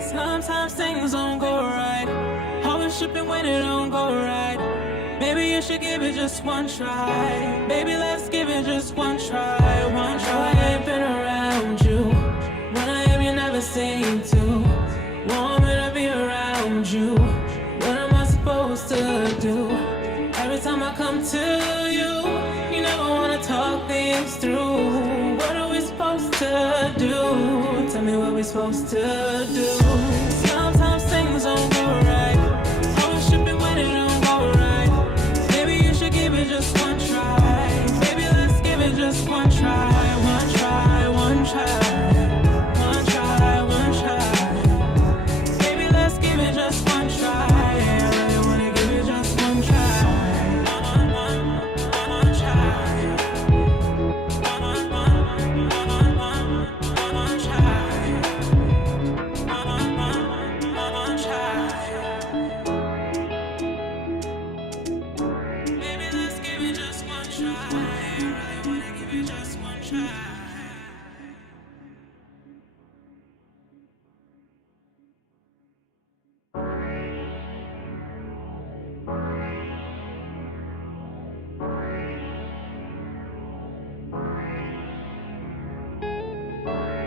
Sometimes things don't go right. Always tripping when it don't go right. Maybe you should give it just one try. Baby, let's give it just one try. One try. I ain't been around you. When I am, you never seem to want me to be around you. What am I supposed to do? Every time I come to you, you never wanna talk things through. What are we supposed to do? Tell me what we're supposed to do. Sometimes things don't go right. Always tripping when it don't go right. Maybe you should give it just one try. Baby, let's give it just one try. One try, one try. One try, one try. Baby, let's give it just one try. I really wanna give you just one try.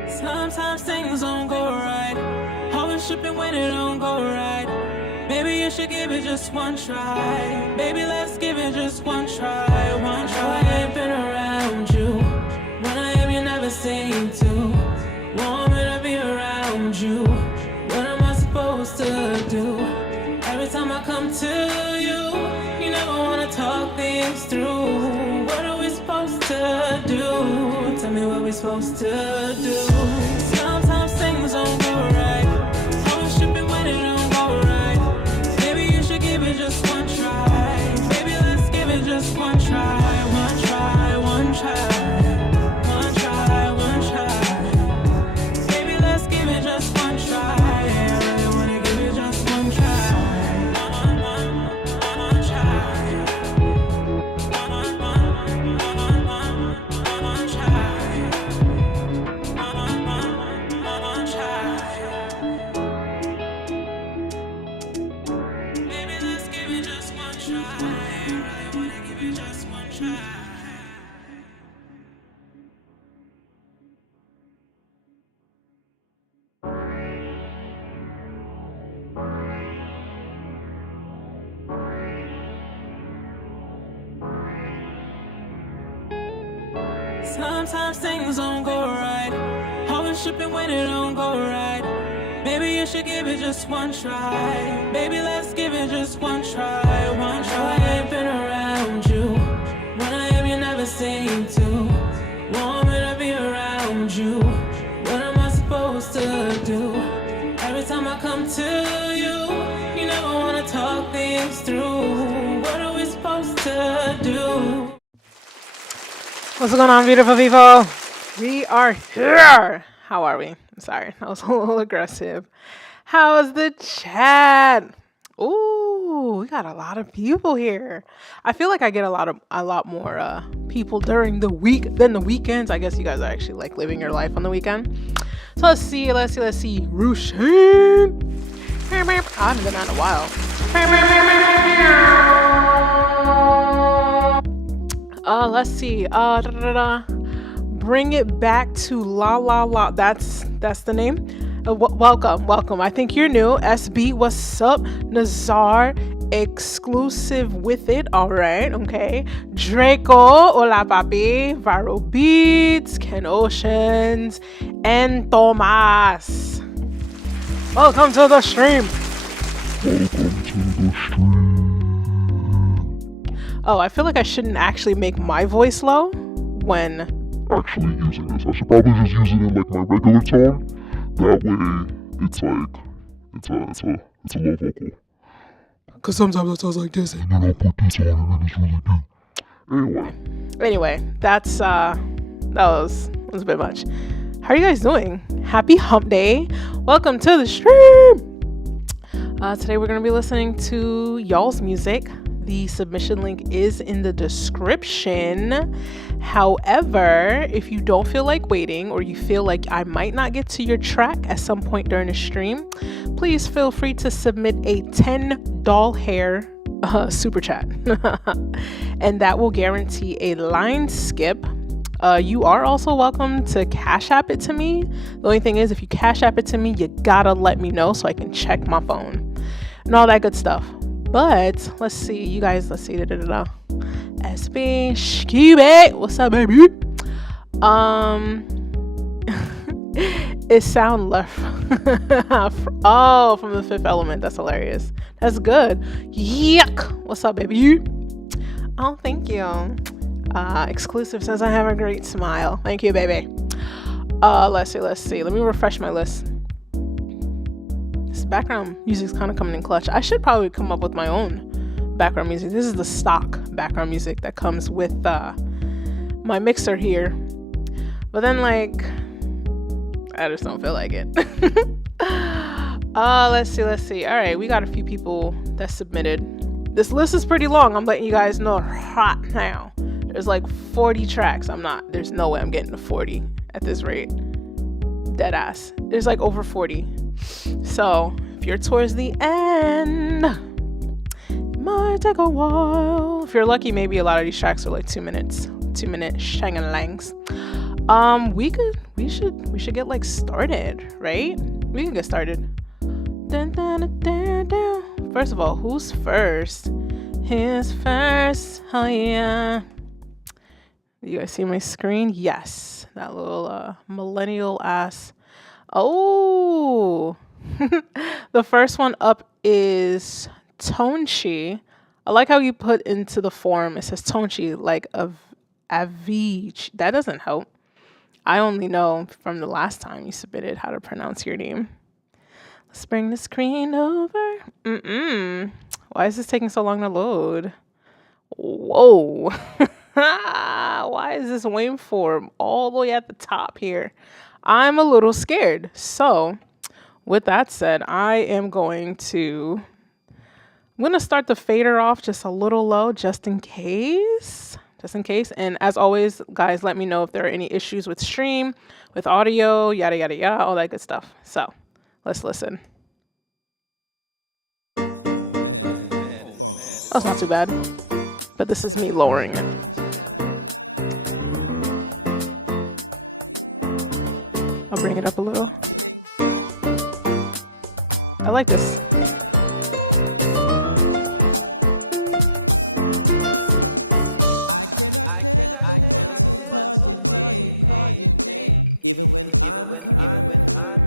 Sometimes things don't go right. Always tripping when it don't go right. Maybe you should give it just one try. Baby, let's give it just one try. One try. I ain't been around you. When I am, you never seem to want me to be around you. What am I supposed to do? Every time I come to you, you never wanna talk things through. What are we supposed to do? Tell me what we're supposed to do. Sometimes things don't go right. Always tripping when it don't go right. Maybe you should give it just one try. Baby, let's give it just one try. One try, one try. One try, one try. Baby, let's give it just one try. I really wanna give you just one try. Sometimes things don't go right. Always tripping when it don't go right. Maybe you should give it just one try. Baby, let's give it just one try. One try. I ain't been around you. When I am, you never seem to want me to be around you. What am I supposed to do? Every time I come to you, you never wanna talk things through. What are we supposed to do? What's going on, beautiful people? We are here. How are we? I'm sorry, that was a little aggressive. How's the chat? Ooh, we got a lot of people here. I feel like I get a lot more people during the week than the weekends. I guess you guys are actually like living your life on the weekend. So let's see. Rushin. I haven't been out in a while. Let's see. Bring it back to La La La. That's the name. Welcome. I think you're new. SB, what's up? Nazar, exclusive with it. All right, okay. Draco, hola papi. Viral Beats, Ken Oceans, and Tomas. Welcome to the stream. Oh, I feel like I shouldn't actually make my voice low when actually using this. I should probably just use it in like my regular tone. That way, it's a low vocal. Cause sometimes it sounds like this. And then I'll put this on and it's really good. Anyway, that was a bit much. How are you guys doing? Happy hump day. Welcome to the stream. Today we're gonna be listening to y'all's music. The submission link is in the description. However, if you don't feel like waiting, or you feel like I might not get to your track at some point during the stream, please feel free to submit a 10 doll hair super chat. And that will guarantee a line skip. You are also welcome to Cash App it to me. The only thing is, if you Cash App it to me, you gotta let me know so I can check my phone and all that good stuff. But let's see, you guys, let's see. SB Skibby, what's up, baby? It sound left. Oh, from The Fifth Element. That's hilarious. That's good. Yuck. What's up, baby? Oh, thank you. Exclusive says I have a great smile. Thank you, baby. Let's see. Let me refresh my list. This background music's kind of coming in clutch. I should probably come up with my own background music. This is the stock background music that comes with my mixer here. But then, like, I just don't feel like it. Let's see. All right, we got a few people that submitted. This list is pretty long. I'm letting you guys know right now. There's like 40 tracks. There's no way I'm getting to 40 at this rate. Dead ass. There's like over 40. So if you're towards the end, it might take a while. If you're lucky, maybe a lot of these tracks are like 2 minutes. 2 minute shangalangs. We should get like started, right? We can get started. Dun, dun, dun, dun, dun. First of all, who's first? Who's first? Oh yeah. You guys see my screen? Yes. That little millennial ass. Oh. The first one up is Tonchi. I like how you put into the form, it says Tonchi, like Avicii. That doesn't help. I only know from the last time you submitted how to pronounce your name. Let's bring the screen over. Why is this taking so long to load? Whoa. Why is this waveform all the way at the top here? I'm a little scared. So with that said, I'm going to start the fader off just a little low, just in case. And as always, guys, let me know if there are any issues with stream, with audio, yada, yada, yada, all that good stuff. So let's listen. Oh man, this is gonna be funky. That's not too bad. But this is me lowering it. I'll bring it up a little. I like this. I cannot help but want to call your name. Even when I'm with her,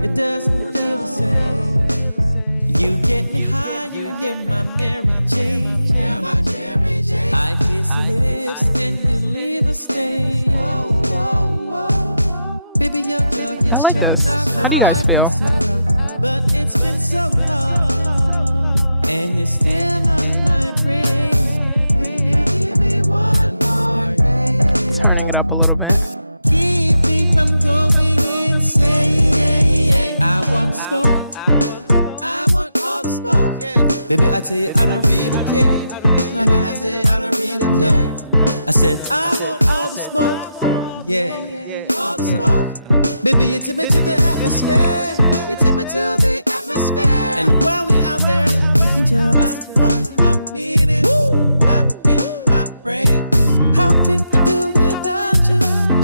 it doesn't feel the same. You get me high, you're my Mary Jane. I kiss your lips and you leave a stain. Baby, your jug is I like this. How do you guys feel? But it's been so long, and you're still on my brain. Baby, give me one more day. Turning it up a little bit. Keep me from going insane. I want smoke. I want all the smoke. Baby, I tell you, I don't really care. Baby, I say I don't really care. I said I want all the smoke. Yeah, all the smoke. Baby, you take me to the atmosphere. You take me to the atmosphere. And while we out there, we can just beat it. Not in my brain. How can I do without you?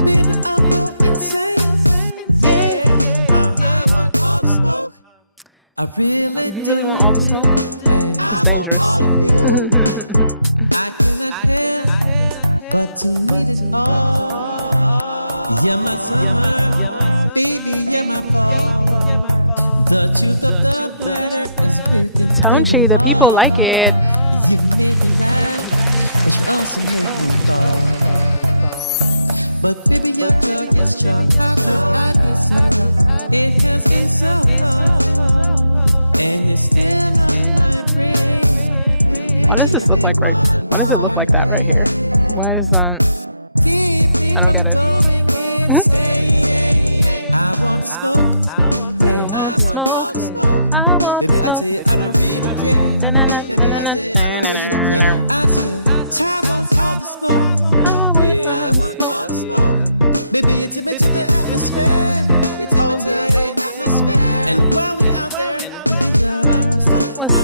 Baby, I'll go insane. Yeah, I want all the smoke. I really do. You really want all the smoke? It's dangerous. I cannot help but to need it all. You're my summer, baby, you're my fall. The truth of the matter is within Tonchi, the people like it. You made me laugh, but you also made me fall. But baby, your drug is strong. How could I be so wrong? It has been so long, and you're still on my brain. What does this look like right now? Why does it look like that right here? Why is that? I don't get it. I want smoke. I want smoke. Baby, I tell you, I don't really care. I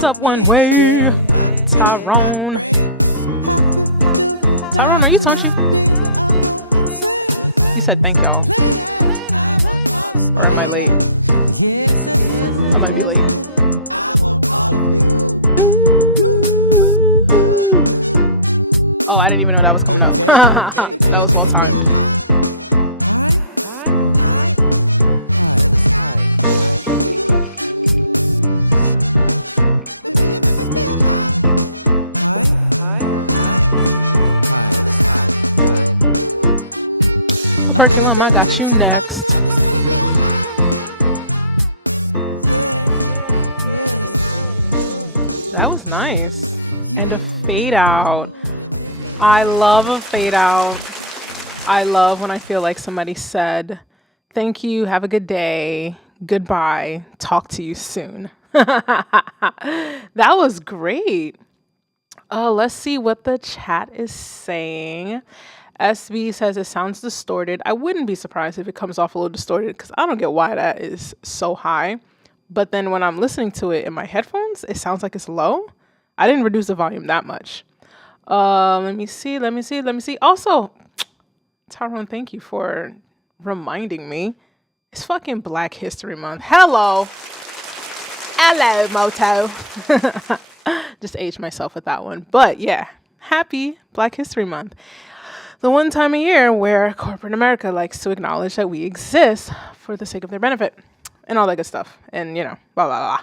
What's up, one way? Tyrone. Tyrone, are you touchy? You said thank y'all. Or am I late? Yes, I do. I might be late. I want all of you. Oh, I didn't even know that was coming up. That was well timed. Hi. Hi. Hi. Hi. Curriculum, I got you next. That was nice. And a fade out. I love a fade out. I love when I feel like somebody said, thank you, have a good day, goodbye, talk to you soon. That was great. Let's see what the chat is saying. SB says it sounds distorted. I wouldn't be surprised if it comes off a little distorted because I don't get why that is so high. But then when I'm listening to it in my headphones, it sounds like it's low. I didn't reduce the volume that much. Let me see. Also, Tyrone, thank you for reminding me. It's fucking Black History Month. Hello, Moto. Just aged myself with that one. But yeah, happy Black History Month. The one time a year where corporate America likes to acknowledge that we exist for the sake of their benefit and all that good stuff. And, you know, blah, blah,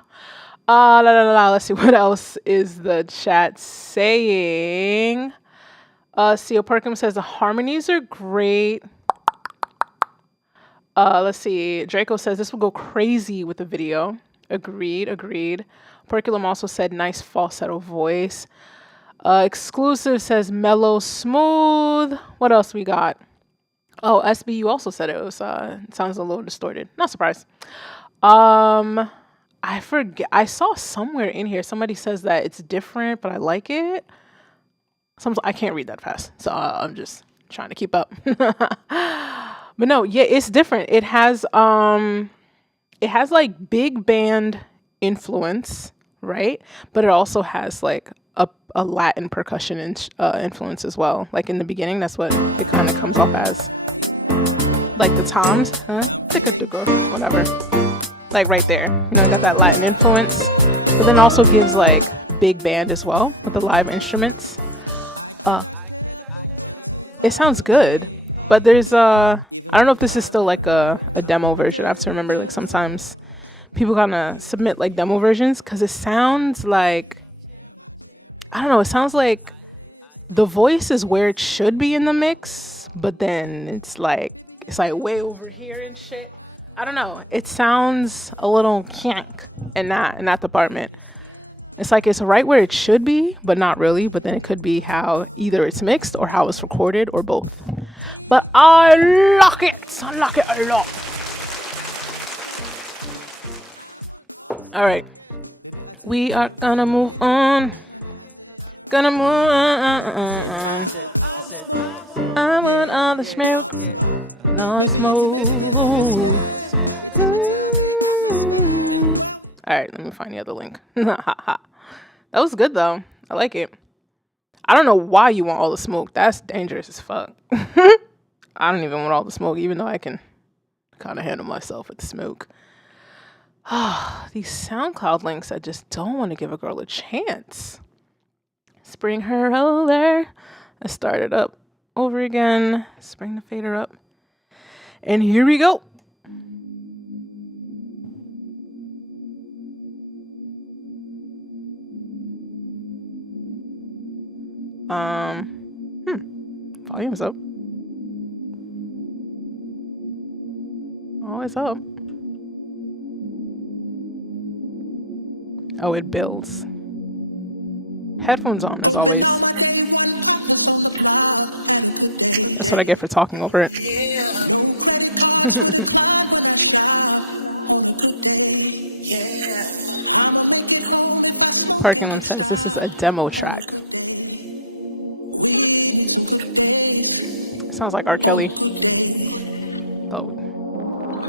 blah. Let's see, what else is the chat saying? Co Perkins says the harmonies are great. Let's see. Draco says this will go crazy with the video. Agreed. Perculum also said nice falsetto voice. Exclusive says mellow, smooth. What else we got? Oh, SB, you also said it was it sounds a little distorted. Not surprised. I forget. I saw somewhere in here somebody says that it's different, but I like it. I can't read that fast, so I'm just trying to keep up. But no, yeah, it's different. It has like big band influence, right? But it also has like a Latin percussion influence as well. Like in the beginning, that's what it kind of comes off as. Like the toms, whatever. Like right there, you know, got that Latin influence. But then also gives like big band as well with the live instruments. It sounds good. But there's I don't know if this is still like a demo version. I have to remember, like sometimes people kind of submit like demo versions because it sounds like, I don't know, it sounds like the voice is where it should be in the mix, but then it's like way over here and shit. I don't know. It sounds a little kink in that department. It's like it's right where it should be, but not really. But then it could be how either it's mixed or how it's recorded or both. But I like it. I like it a lot. All right. We are gonna move on. Gonna move on. I want all the smoke. All the smoke. All right, let me find the other link. That was good though. I like it. I don't know why you want all the smoke. That's dangerous as fuck. I don't even want all the smoke, even though I can kind of handle myself with the smoke. These SoundCloud links, I just don't want to give a girl a chance. Let's bring her over. Let's start it up over again. Let's bring the fader up. And here we go. Volume's up. Always up. Oh, it builds. Headphones on as always. All my day, one partner's on the block, had a good day. That's what I get for talking over it. Yeah. No credit cards would decline when I shop on a good day. Yeah. I'ma make it home if I smoke. Parkland says this is a demo track. Good day. We need some good days. Sounds like R. Kelly. Good day. Oh.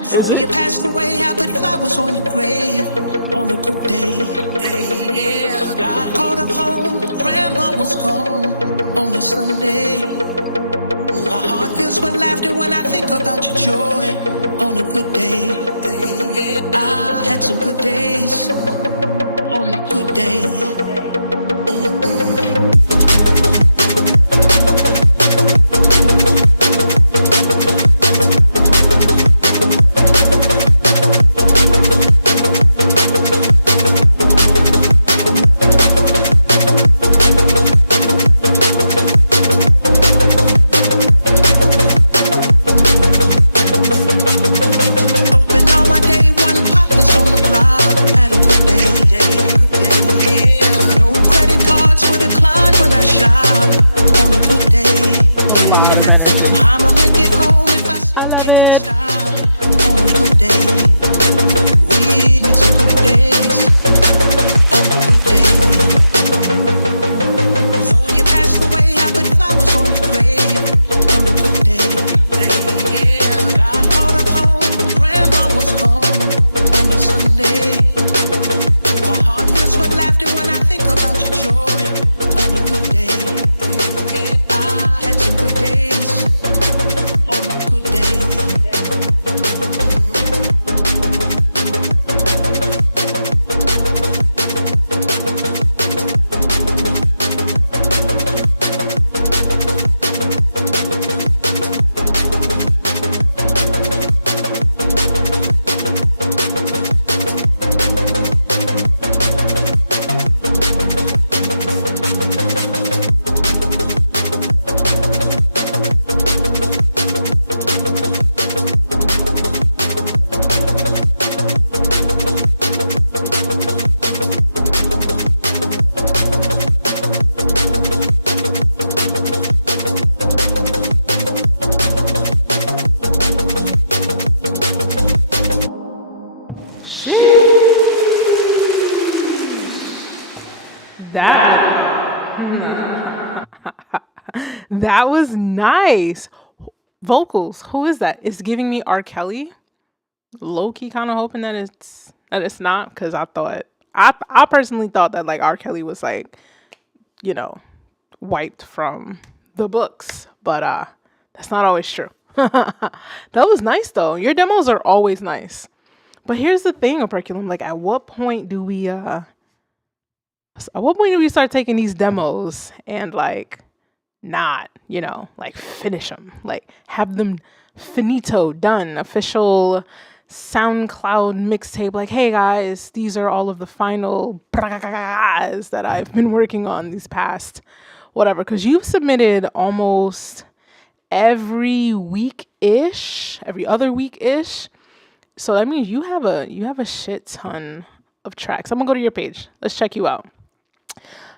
So you passed away, I put flowers on your grave on a good day. Yeah. I called up home, grandma was gone on a Sunday. My heart fills with laughter when I think about your joy on a good day. I had some good days on a good day. That was nice. Vocals. Who is that? It's giving me R. Kelly. Low key, kind of hoping that it's not, because I personally thought that like R. Kelly was like, you know, wiped from the books, but that's not always true. That was nice though. Your demos are always nice. But here's the thing, Operculum. Like, at what point do we start taking these demos and like not, you know, like finish them, like have them finito, done, official SoundCloud mixtape, like, hey guys, these are all of the final that I've been working on these past whatever, because you've submitted almost every week-ish, every other week-ish. So that means you have a shit ton of tracks. I'm gonna go to your page. Let's check you out.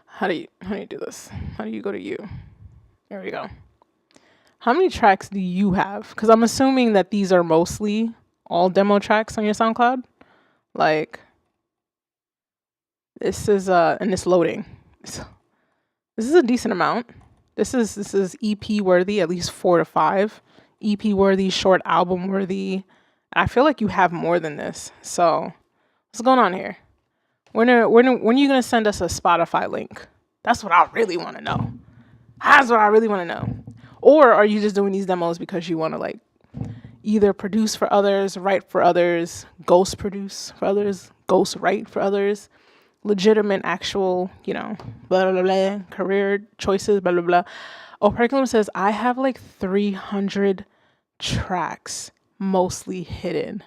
How do you do this? How do you go to you? There we go. How many tracks do you have? Because I'm assuming that these are mostly all demo tracks on your SoundCloud. Like, this is and it's loading. This is a decent amount. This is EP worthy, at least 4 to 5. EP worthy, short album worthy. I feel like you have more than this. So what's going on here? When are you gonna send us a Spotify link? That's what I really want to know. That's what I really want to know. Or are you just doing these demos because you want to like either produce for others, write for others, ghost produce for others, ghost write for others, legitimate actual, you know, blah, blah, blah, career choices, blah, blah, blah. Operculum says, I have like 300 tracks, mostly hidden.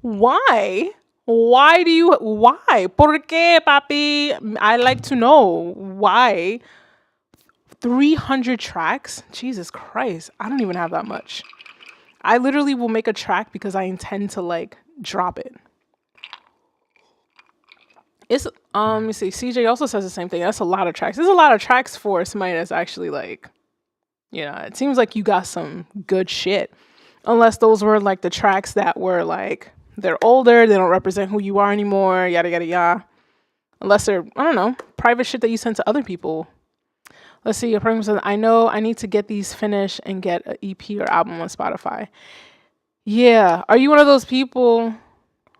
Why? Why? ¿Por qué, papi? I like to know why. 300 tracks? Jesus Christ. I don't even have that much. I literally will make a track because I intend to like drop it. It's let me see. CJ also says the same thing. That's a lot of tracks. There's a lot of tracks for somebody that's actually like, you know, it seems like you got some good shit. Unless those were like the tracks that were like, they're older, they don't represent who you are anymore, yada yada yada. Unless they're, I don't know, private shit that you send to other people. Let's see. A person says, I know I need to get these finished and get an EP or album on Spotify. Yeah. Are you one of those people?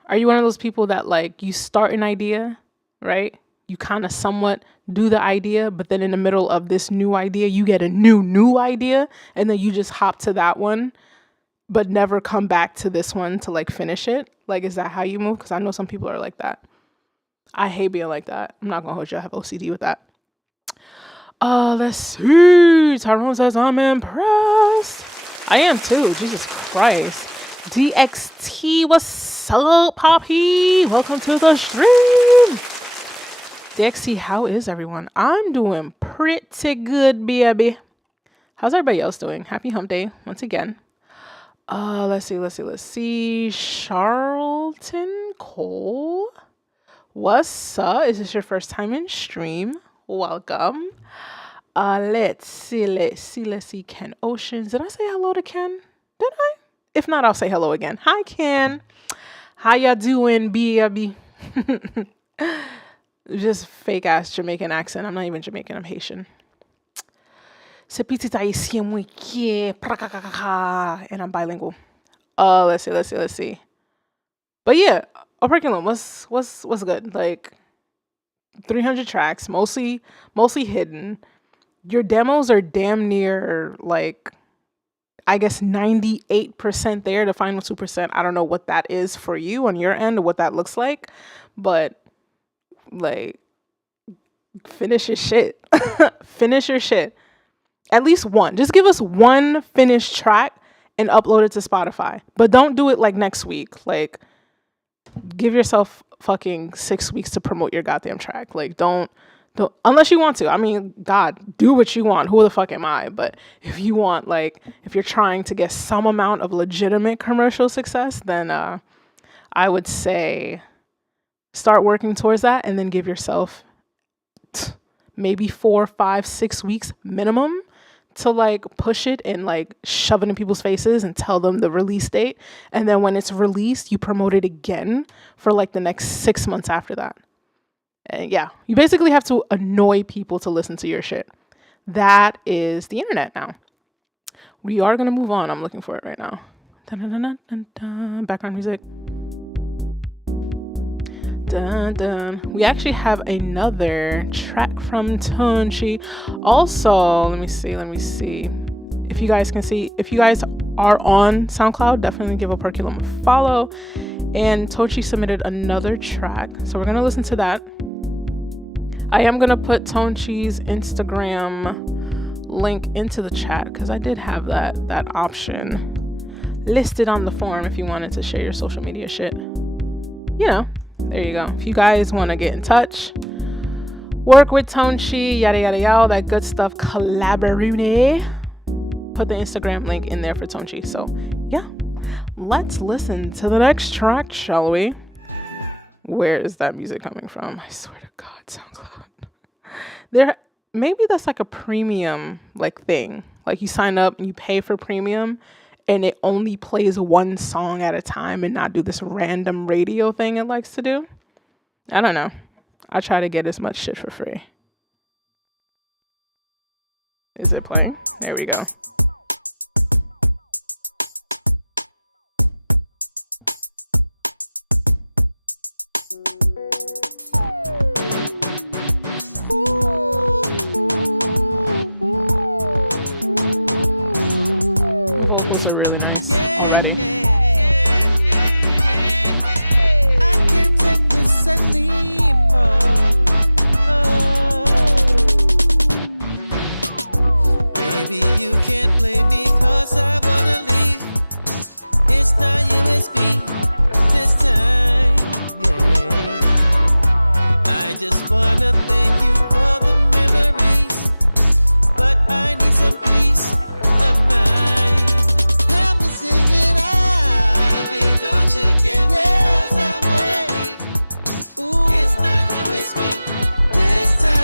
Are you one of those people that like you start an idea, right? You kind of somewhat do the idea, but then in the middle of this new idea, you get a new idea, and then you just hop to that one, but never come back to this one to like finish it? Like, is that how you move? Because I know some people are like that. I hate being like that. I'm not gonna hold you. I have OCD with that. Let's see. Tyrone says I'm impressed. I am too. Jesus Christ. DXT, what's up, Poppy? Welcome to the stream. DXT, how is everyone? I'm doing pretty good, baby. How's everybody else doing? Happy hump day once again. Let's see. Charlton Cole. What's up? Is this your first time in stream? Welcome. Let's see. Ken Oceans. Did I say hello to Ken? Did I? If not, I'll say hello again. Hi, Ken. How ya doing, baby? Just fake ass Jamaican accent. I'm not even Jamaican. I'm Haitian. And I'm bilingual. Let's see. But yeah, Operculum, what's good? Like 300 tracks, mostly hidden. Your demos are damn near like, I guess 98% there. The final 2%, I don't know what that is for you on your end or what that looks like, but like finish your shit. Finish your shit. At least one. Just give us one finished track and upload it to Spotify. But don't do it like next week. Like, give yourself fucking 6 weeks to promote your goddamn track. Like, don't unless you want to. I mean, God, do what you want. Who the fuck am I? But if you want, like, if you're trying to get some amount of legitimate commercial success, then I would say start working towards that and then give yourself maybe 4, 5, 6 weeks minimum to like push it and like shove it in people's faces and tell them the release date. And then when it's released, you promote it again for like the next 6 months after that. And yeah, you basically have to annoy people to listen to your shit. That is the internet now. We are going to move on. I'm looking for it right now. Dun, dun, dun, dun, dun. Background music. Dun, dun. We actually have another track from Tonchi. Also, let me see. If you guys are on SoundCloud, definitely give Operculum a follow. And Tonchi submitted another track, so we're gonna listen to that. I am gonna put Tonchi's Instagram link into the chat because I did have that option listed on the form if you wanted to share your social media shit. You know. There you go. If you guys want to get in touch, work with Tonchi, yada yada yada, that good stuff, collaborate. Put the Instagram link in there for Tonchi. So yeah, let's listen to the next track, shall we? Where is that music coming from? I swear to God, SoundCloud. Maybe that's like a premium like thing. Like you sign up and you pay for premium, and it only plays one song at a time and not do this random radio thing it likes to do. I don't know. I try to get as much shit for free. Is it playing? There we go. Vocals are really nice already. I can't take this anymore. Baby, you can't blame me 'cause I wanna leave. It's not you, it's me this time. Yeah. I just wanna thank you for the memories, but I need some peace of mind. Help me sing it out. Baby, don't you get me 'cause I wanna leave. Ooh, it's not you, it's me this time.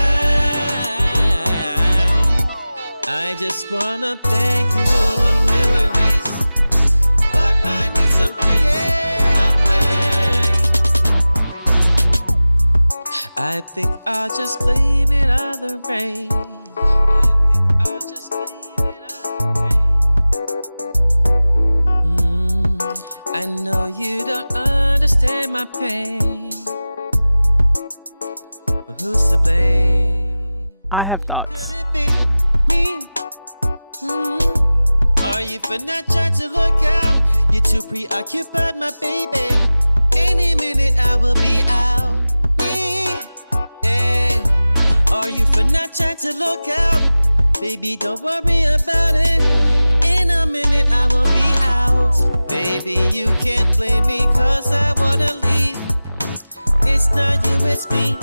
I just wanna thank you for the memories, but I need some peace of mind. I think I'll just blame it on the rain. my pain. But who's to blame? I have thoughts. Could it be me? Are you for not trying to look out? You're too preoccupied, my baby. Any minute I will be out. Yeah. Are you for not trying to look out? Baby, don't worry about it. In a minute I will be out. Baby, you can't blame me cause I wanna leave. It's not you, it's me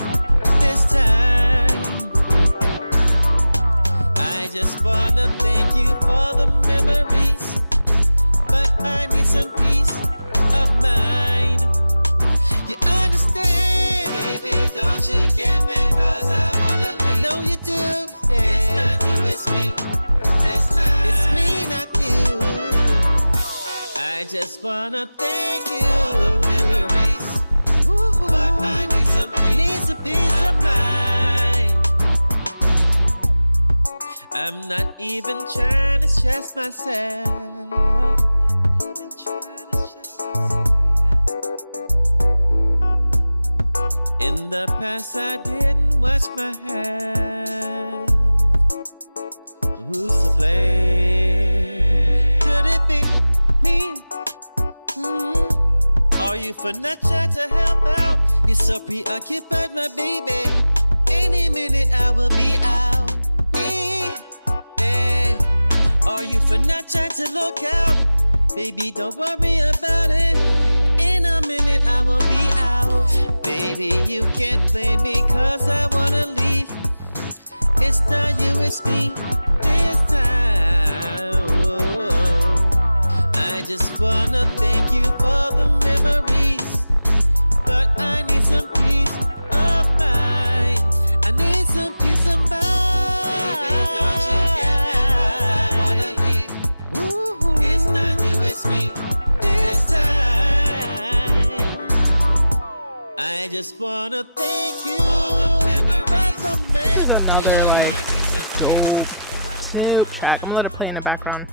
this time. I just wanna thank you for the memories, but I need some peace of mind. You understand? Baby, don't you get me cause I wanna leave. I know you do, yeah. It's not you, it's me this time. It's me, not you. I just wanna thank you for the memories, but I need some peace of mind. I'm not even trying to stress myself. In the past I didn't wash my hands. Who's to blame? Could it be me? Are you for not trying to help out? You're so preoccupied, my baby. Any minute I will be out. Yeah. Are you for not trying to look out? Baby, don't worry about it. In a minute I will be out. Baby, you can't blame me cause I wanna leave. It's not you, it's me this time. I just wanna thank you for the memories, but I need some peace of mind. I need some peace of mind. Baby, don't you get mad cause I wanna leave. It's not you, it's me this time. I just wanna thank you for the memories. This is another like dope track. I'm gonna let it play in the background.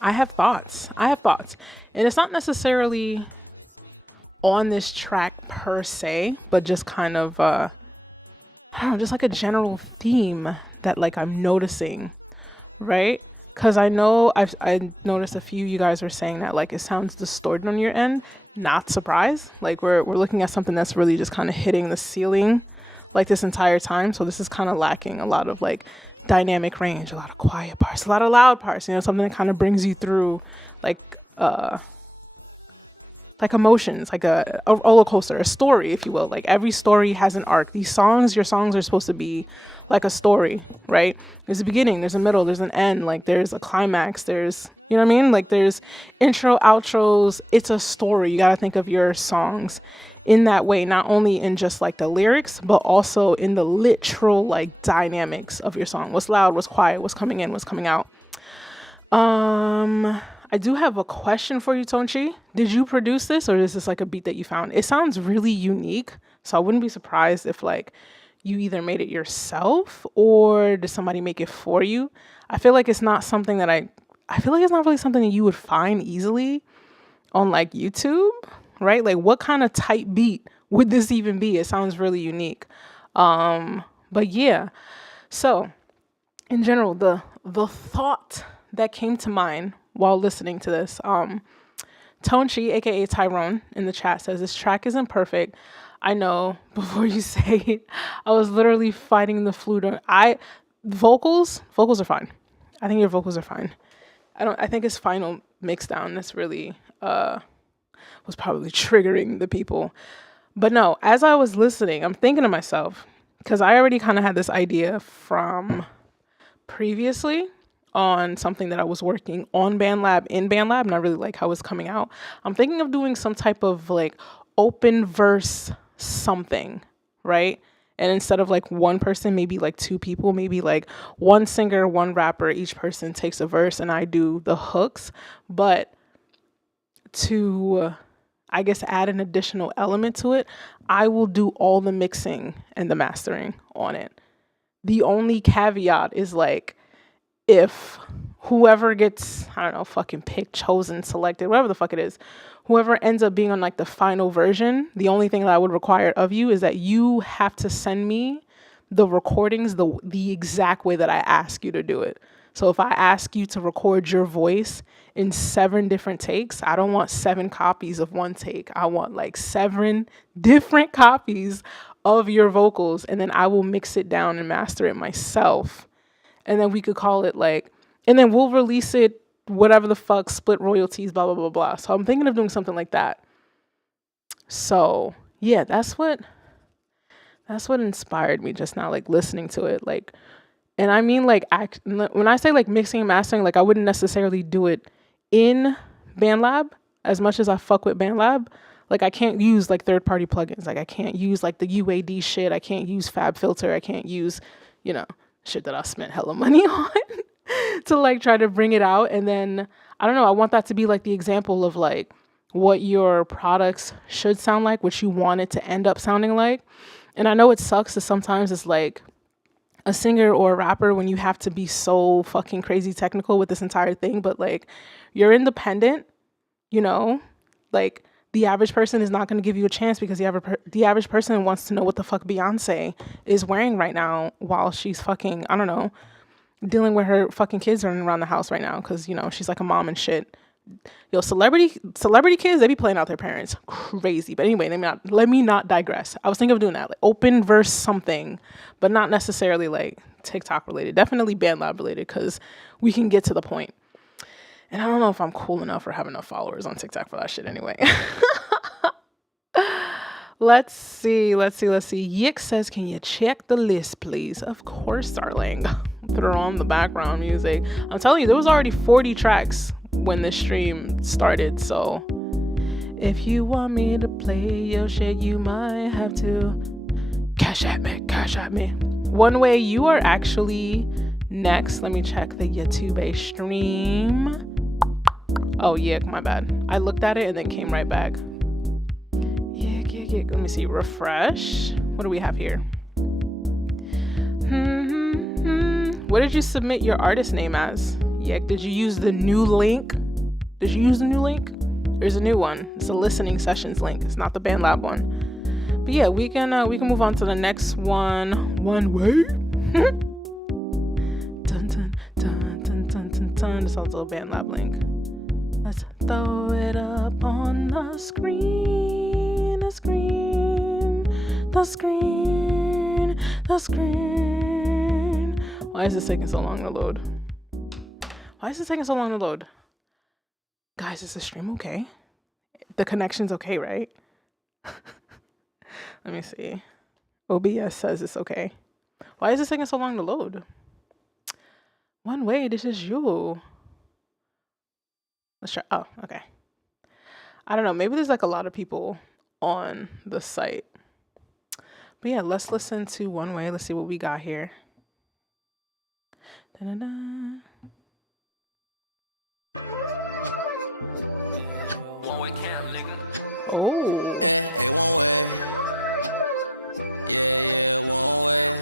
I have thoughts, and it's not necessarily on this track per se, but just kind of I don't know, just like a general theme that like I'm noticing, right? Because I know I noticed a few of you guys were saying that like it sounds distorted on your end. Not surprised. Like we're looking at something that's really just kind of hitting the ceiling like this entire time. So this is kind of lacking a lot of like dynamic range, a lot of quiet parts, a lot of loud parts, you know, something that kind of brings you through like emotions, like a roller coaster, a story, if you will. Like every story has an arc. Your songs are supposed to be like a story, right? There's a beginning, there's a middle, there's an end, like there's a climax, there's, you know what I mean? Like there's intro, outros. It's a story. You got to think of your songs in that way, not only in just like the lyrics, but also in the literal like dynamics of your song. What's loud, what's quiet, what's coming in, what's coming out. I do have a question for you, Tonchi. Did you produce this, or is this like a beat that you found? It sounds really unique, so I wouldn't be surprised if like you either made it yourself or did somebody make it for you. I feel like it's not something that I feel like it's not really something that you would find easily on like YouTube, right? Like what kind of type beat would this even be? It sounds really unique. But yeah. So in general, the thought that came to mind while listening to this, Tonchi, aka Tyrone, in the chat says this track isn't perfect. I know, before you say it, I was literally fighting the flute. Vocals are fine. I think your vocals are fine. I think his final mix down that's really was probably triggering the people. But no, as I was listening, I'm thinking to myself, because I already kind of had this idea from previously on something that I was working on BandLab, and I really like how it's coming out. I'm thinking of doing some type of like open verse something, right? And instead of like one person, maybe like two people, maybe like one singer, one rapper, each person takes a verse and I do the hooks. But to, I guess, add an additional element to it, I will do all the mixing and the mastering on it. The only caveat is like, if whoever gets, I don't know, fucking picked, chosen, selected, whatever the fuck it is, whoever ends up being on like the final version, the only thing that I would require of you is that you have to send me the recordings the exact way that I ask you to do it. So if I ask you to record your voice in 7 different takes, I don't want 7 copies of one take. I want like 7 different copies of your vocals, and then I will mix it down and master it myself. And then we could call it like, and then we'll release it, whatever the fuck, split royalties, blah, blah, blah, blah. So I'm thinking of doing something like that. So yeah, that's what inspired me just now, like listening to it. Like, and I mean, like, when I say like mixing and mastering, like I wouldn't necessarily do it in BandLab as much as I fuck with BandLab. Like I can't use like third-party plugins. Like I can't use like the UAD shit. I can't use FabFilter. I can't use, shit that I spent hella money on to like try to bring it out. And then, I don't know, I want that to be like the example of like what your products should sound like, what you want it to end up sounding like. And I know it sucks that sometimes it's like a singer or a rapper when you have to be so fucking crazy technical with this entire thing, but like you're independent, like the average person is not going to give you a chance because the average person wants to know what the fuck Beyonce is wearing right now while she's fucking, I don't know, dealing with her fucking kids running around the house right now because, she's like a mom and shit. Yo, celebrity kids, they be playing out their parents crazy. But anyway, let me not digress. I was thinking of doing that, like open verse something, but not necessarily like TikTok related. Definitely BandLab related because we can get to the point. And I don't know if I'm cool enough or have enough followers on TikTok for that shit anyway. Let's see. Yick says, can you check the list, please? Of course, darling. Throw on the background music. I'm telling you, there was already 40 tracks when the stream started, so if you want me to play your shit, you might have to cash at me. One Way, you are actually next. Let me check the YouTube stream. Oh yeah, my bad, I looked at it and then came right back. Yeah. Let me see, refresh. What do we have here? What did you submit your artist name as? Yeah, did you use the new link? There's a new one. It's a listening sessions link. It's not the BandLab one. But yeah, we can move on to the next one. One Way. Dun, dun, dun, dun, dun, dun, dun. It's also a BandLab link. Let's throw it up on the screen. The screen. Why is this taking so long to load? Guys, is the stream okay? The connection's okay, right? Let me see. OBS says it's okay. Why is this taking so long to load? One Way, this is you. Let's try. Oh, okay. I don't know. Maybe there's like a lot of people on the site. But yeah, let's listen to One Way. Let's see what we got here. Da-da-da. One Way camp, nigga. Oh. Hey, One Way. Yeah, One Way.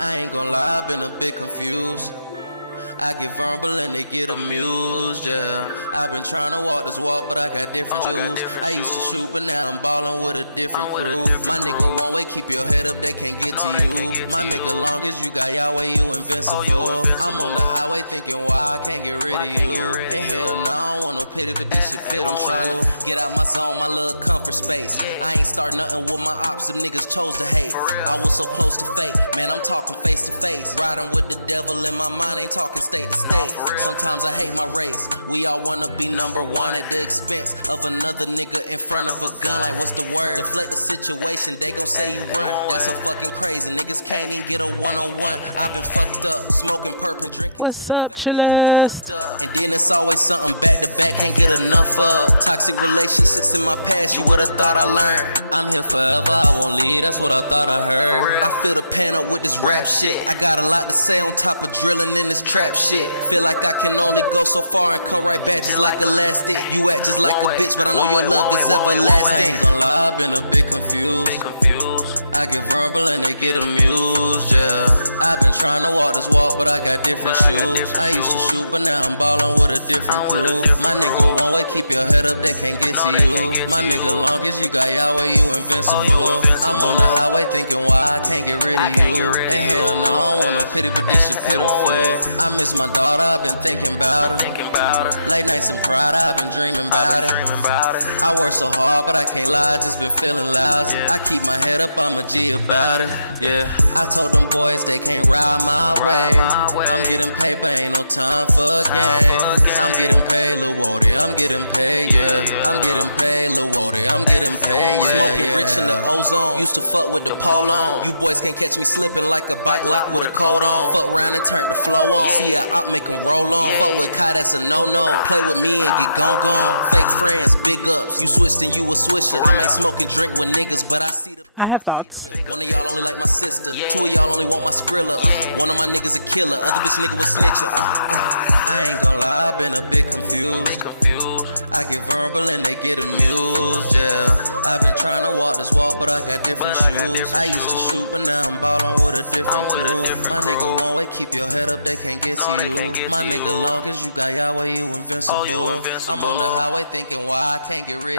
I ain't gonna lie, I've been a bit confused. I get verbal and they get amused, yeah. I've been trying to walk this walk, but I got different shoes. I used to shoot, but now I'm ballin' with a different crew. My nigga One Way, keep your head up, they can't get to you. My nigga, long as you got Yahweh, you invincible. I'm on the highway thinking, why I can't get rid of you. And hell no, I don't want no pity, but this shit fit. I'm trying to get out my zone, my little comfort space. I ain't start nothing with my ops, them niggas chose to hate. I was so close to fate, man, I'm talking face to face. Riding with the devil in my mind, ain't talking state to state. Sometimes I hate my race. We all wanna be number one at the expense of another nigga in front of a gun. Like, what's the word? Deflect the situation, they gon' say you run. That's so fucking crazy. Niggas can't even get a one-on-one. I've been fucked up, smoking perp and drinking. What's up, chillers? And then it's always something back to back, can't get enough of. Toxic relationships in my past, you would've thought I learned. I'm here forever, I won't leave, that's what I thought I heard. I feel the pan up with this rap shit. I got a lot to say on top of drilling in this trap shit. Feel like I can only go so far and come right back just like elastic. You act just like a bitch, but I know your love is everlasting. I ain't gonna lie, I've been a bit confused. I get verbal and they get amused, yeah. I've been trying to walk this walk, but I got different shoes. I used to shoot, but now I'm ballin' with a different crew. My nigga one way, keep your head up, they can't get to you. My nigga, long as you got Yahweh, you invincible. I'm on the highway thinking why I can't get rid of you. And hell no, I don't want no pity, but this shit pitiful. I miss my daughter, I've been thinking about her. Late nights in pride, I've been dreaming about it. I work so hard, but I can't lie, I just been feeling lousy. I keep my head up, I'm a G about it. Yeah, I told them boys they can't ride my way. I'm getting paper, ain't no time for games. I'm getting paid, Lil Woody, I'm getting paid, yeah. I'm getting paid, Lil Woody, I'm getting paid, yeah. Smoking rich in the ozone, used to fuck with the pole on. You boys can't catch me slipping like a bike lock with a coat on. Fuck round and turn the flow on. See a op make them roll on. Fuck with Kai, that's a no-no. Play with me and get gone. Fake friends, big ups. You switched and you a swisher. I might smoke and drink with niggas, but I see the... I have thoughts. One of y'all only like my sister. Two of y'all only want my Skrilla. One of my niggas a killer. Other bitch nigga was snitching. I ain't gonna lie, I've been a bit confused. I get verbal and they get amused, yeah. I've been trying to walk this walk, but I got different shoes. I used to shoot, but now I'm ballin' with a different crew. My nigga one way, keep your head up, they can't get to you. My nigga, long as you got Yahweh, you invincible. I'm on the highway thinking why I can't get rid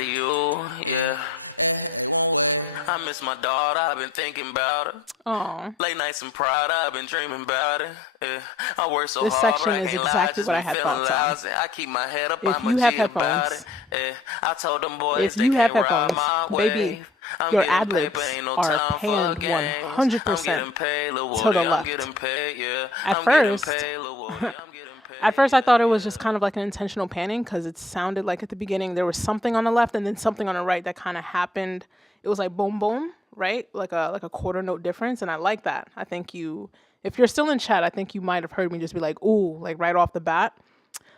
of you. Yeah. Hey, one way. I miss my daughter, I've been thinking about her. Aww. Late nights in pride, I've been dreaming about it. Yeah. I work so hard, but I can't lie, I just been feeling lousy. I keep my head up, I'm a G about it. Yeah. I told them boys they can't ride my way. I'm getting paper, ain't no time for games. I'm getting paid, Lil Woody, I'm getting paid, yeah. I'm getting paid, Lil Woody, I'm getting paid. At first, I thought it was just kind of like an intentional panning because it sounded like at the beginning there was something on the left and then something on the right that kind of happened. It was like boom, boom, right? Like a quarter note difference, and I like that. I think if you're still in chat, I think you might have heard me just be like, ooh, like right off the bat.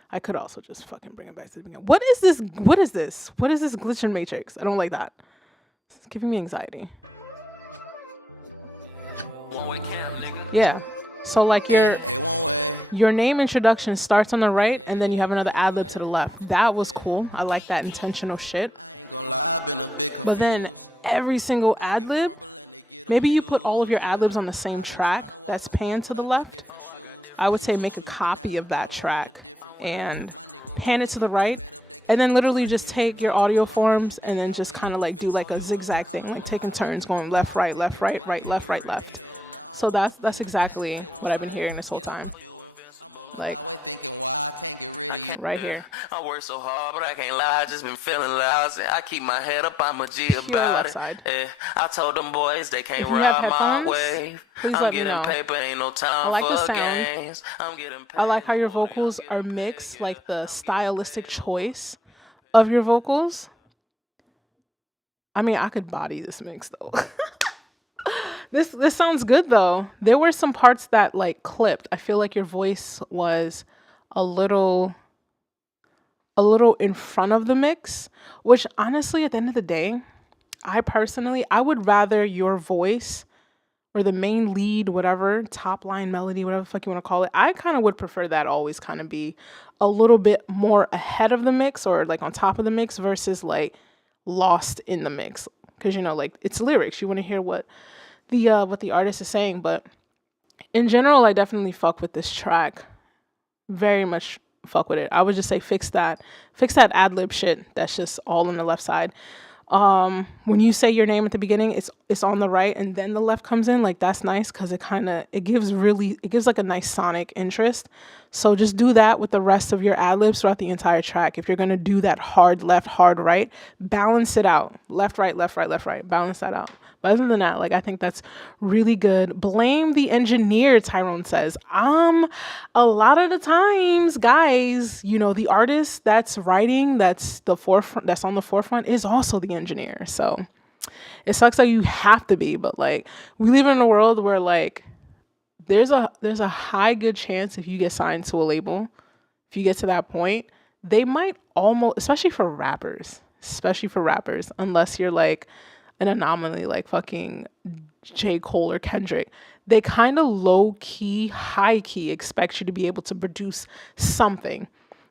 I could also just fucking bring it back to the beginning. What is this? What is this glitch in Matrix? I don't like that. It's giving me anxiety. One-way camp, nigga. Yeah. So like your name introduction starts on the right and then you have another ad-lib to the left. That was cool. I like that intentional shit. But then every single ad-lib, maybe you put all of your ad-libs on the same track that's panned to the left. I would say make a copy of that track and pan it to the right. And then literally just take your audio forms and then just kind of like do like a zigzag thing, like taking turns going left, right, right, left, right, left. So that's exactly what I've been hearing this whole time. Like right here. I work so hard, but I can't lie, I just been feeling lousy. I keep my head up, I'm a G about it. Yeah, I told them boys they can't ride my wave. I'm getting paper, ain't no time for games. I'm getting paid. I like how your vocals are mixed, like the stylistic choice of your vocals. I mean, I could body this mix though. This sounds good though. There were some parts that like clipped. I feel like your voice was a little in front of the mix, which honestly at the end of the day, I would rather your voice or the main lead, whatever, top line melody, whatever the fuck you want to call it. I kind of would prefer that always kind of be a little bit more ahead of the mix or like on top of the mix versus like lost in the mix. Cause you know, like it's lyrics. You want to hear what the artist is saying, but in general, I definitely fuck with this track. Very much fuck with it. I would just say fix that ad-lib shit. That's just all on the left side. When you say your name at the beginning, it's on the right and then the left comes in. Like that's nice because it gives like a nice sonic interest. So just do that with the rest of your ad-libs throughout the entire track. If you're gonna do that hard left, hard right, balance it out. Left, right, left, right, left, right. Balance that out. But other than that, like I think that's really good. Blame the engineer, Tyrone says. A lot of the times, guys, you know, the artist that's writing, that's on the forefront is also the engineer. So it sucks that you have to be, but like we live in a world where like there's a high good chance if you get signed to a label, if you get to that point, they might almost, especially for rappers, especially for rappers, unless you're like an anomaly like fucking J. Cole or Kendrick. They kind of low-key, high-key expect you to be able to produce something.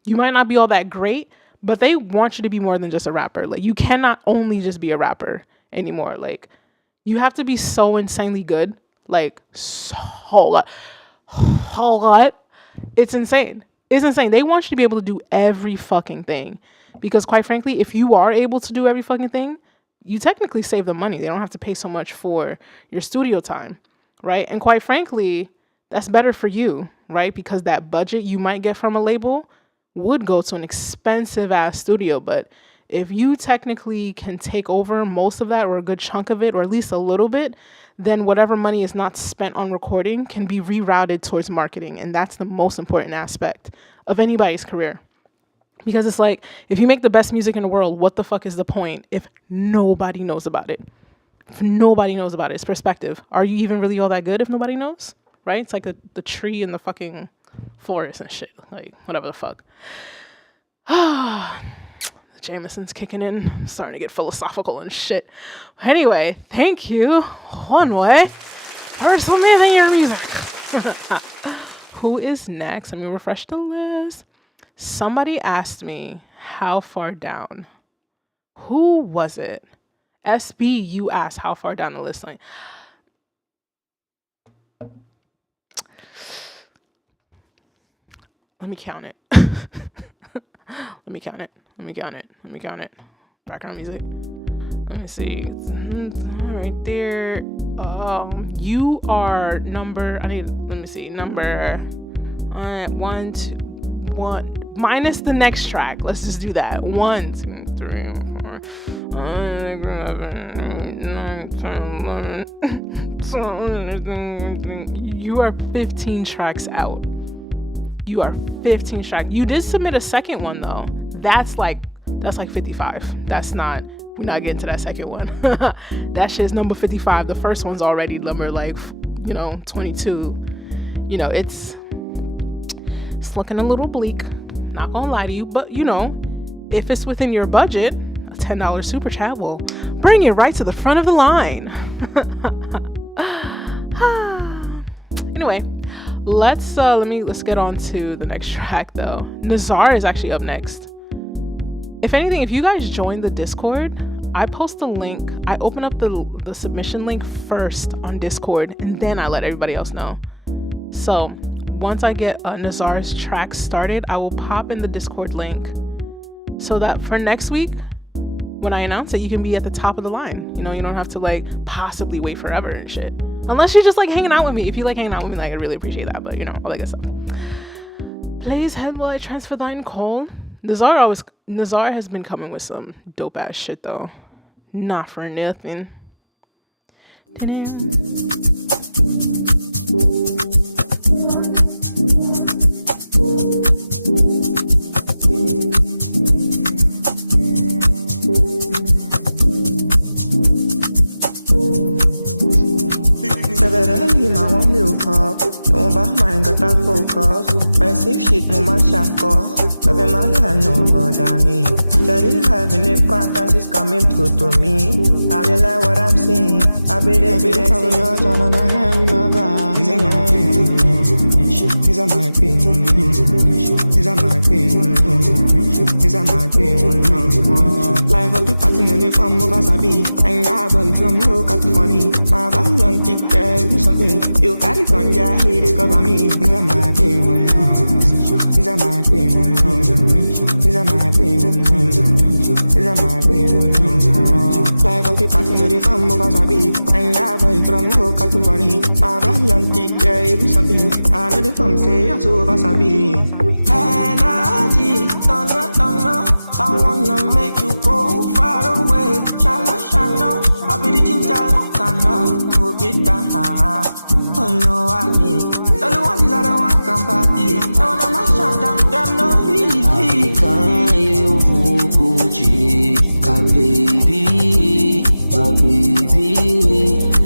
You might not be all that great, but they want you to be more than just a rapper. Like, you cannot only just be a rapper anymore. Like, you have to be so insanely good. Like, so lot. It's insane. It's insane. They want you to be able to do every fucking thing. Because quite frankly, if you are able to do every fucking thing, you technically save them money. They don't have to pay so much for your studio time, right? And quite frankly, that's better for you, right? Because that budget you might get from a label would go to an expensive ass studio. But if you technically can take over most of that or a good chunk of it, or at least a little bit, then whatever money is not spent on recording can be rerouted towards marketing. And that's the most important aspect of anybody's career. Because it's like, if you make the best music in the world, what the fuck is the point if nobody knows about it? If nobody knows about it, it's perspective. Are you even really all that good if nobody knows? Right? It's like the tree in the fucking forest and shit. Like, whatever the fuck. The Jameson's kicking in. I'm starting to get philosophical and shit. Anyway, thank you. One way for submitting your music. Who is next? Let me refresh the list. Somebody asked me how far down. Who was it? SB, you asked how far down the list. Like, let me count it. Let me count it. Background music. Let me see. Right there. You are number. Number 1, 2, 1 minus the next track. Let's just do that. 1, 2, 3, 4, 5, 6, 7, 8, 9, 10, 11. You are 15 tracks out. You are 15 tracks. You did submit a second one though. That's like 55. That's not. We're not getting to that second one. That shit's number 55. The first one's already number 22. It's looking a little bleak. Not gonna lie to you, but if it's within your budget, a $10 super chat will bring you right to the front of the line. Anyway, let's get on to the next track though. Nazar is actually up next. If anything, if you guys join the Discord, I post the link. I open up the submission link first on Discord, and then I let everybody else know. So once I get Nazar's track started, I will pop in the Discord link so that for next week, when I announce it, you can be at the top of the line. You don't have to possibly wait forever and shit. Unless you're just hanging out with me. If you like hanging out with me, I really appreciate that. But all that good stuff. Please head while I transfer thine call. Nazar has been coming with some dope ass shit though. Not for nothing. Severely, my one milk up. Don't buy mine, got that focus. Massive shit, mama shako. Loving my life, no bother me. Steady having a fantasies coming true to me. I realize what I'm seeing. I be there, seeing yours on the hand, my vibe. These are my pain, these are my pain, these are my pain, these are my pain. Life of the party, no, they form of wasabi. And that boy from local to funny. My vibe, young tick, do something. You carry on, yeah, he recover me. These are my pain, these are my pain, these are my pain, these are my pain. Life of the party, no, they form of wasabi. And that boy from local to funny. My vibe, young tick, do something. I know they come say you're so wasabi. Energy, thunder. I wanna make you go far away. Shana, I'll be the ginger like I know. We'll get down. Oh, no, I need. Tell the ones that I want come party. Now them I shut them no easy. Eu vou curtir com a baby.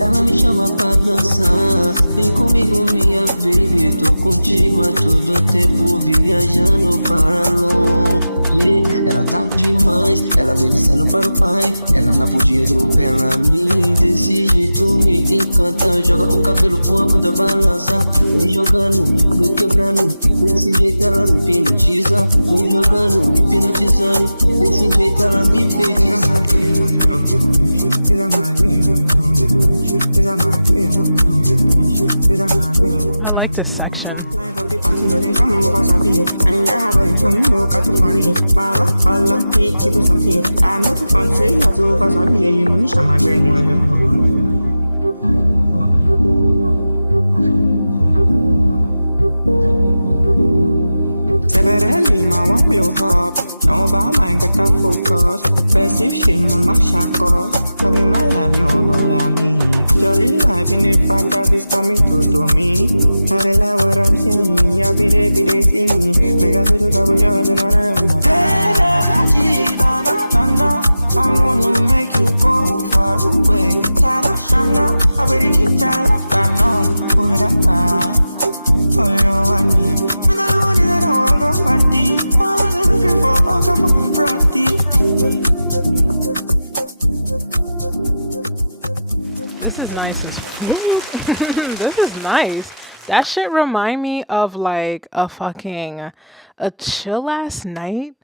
Ela me chama pra dançar. Vem comigo, minha baby. Tô contigo a todo tempo, viajando para longe. play. Ela tá demais, ela vem dançando para o pai. Ela na bundinha do pé, ela me desse jeito me encanta. Joga o cabelo por a bunda balança. Vem jogando, vem quebrando. Desse jeito ela me hipnotiza. Vem jogando, me hipnotizando. Desse jeito ela me enfeitiça. I like this section. Severely, my one blow up. No about mine, got to focus. Passive shit, no my shackle. Coming my life, no bother me. Jolly life in the fantasy is coming through to me. I really like what I'm seeing. I'll be there singing. Make a bit of trouble, you're the one I'm I'm gonna make you go far away. Shana, shana, I really think I like that. No, put it up. Oh, you want me. This is nice as fuck. This is nice. That shit remind me of like a chill ass night,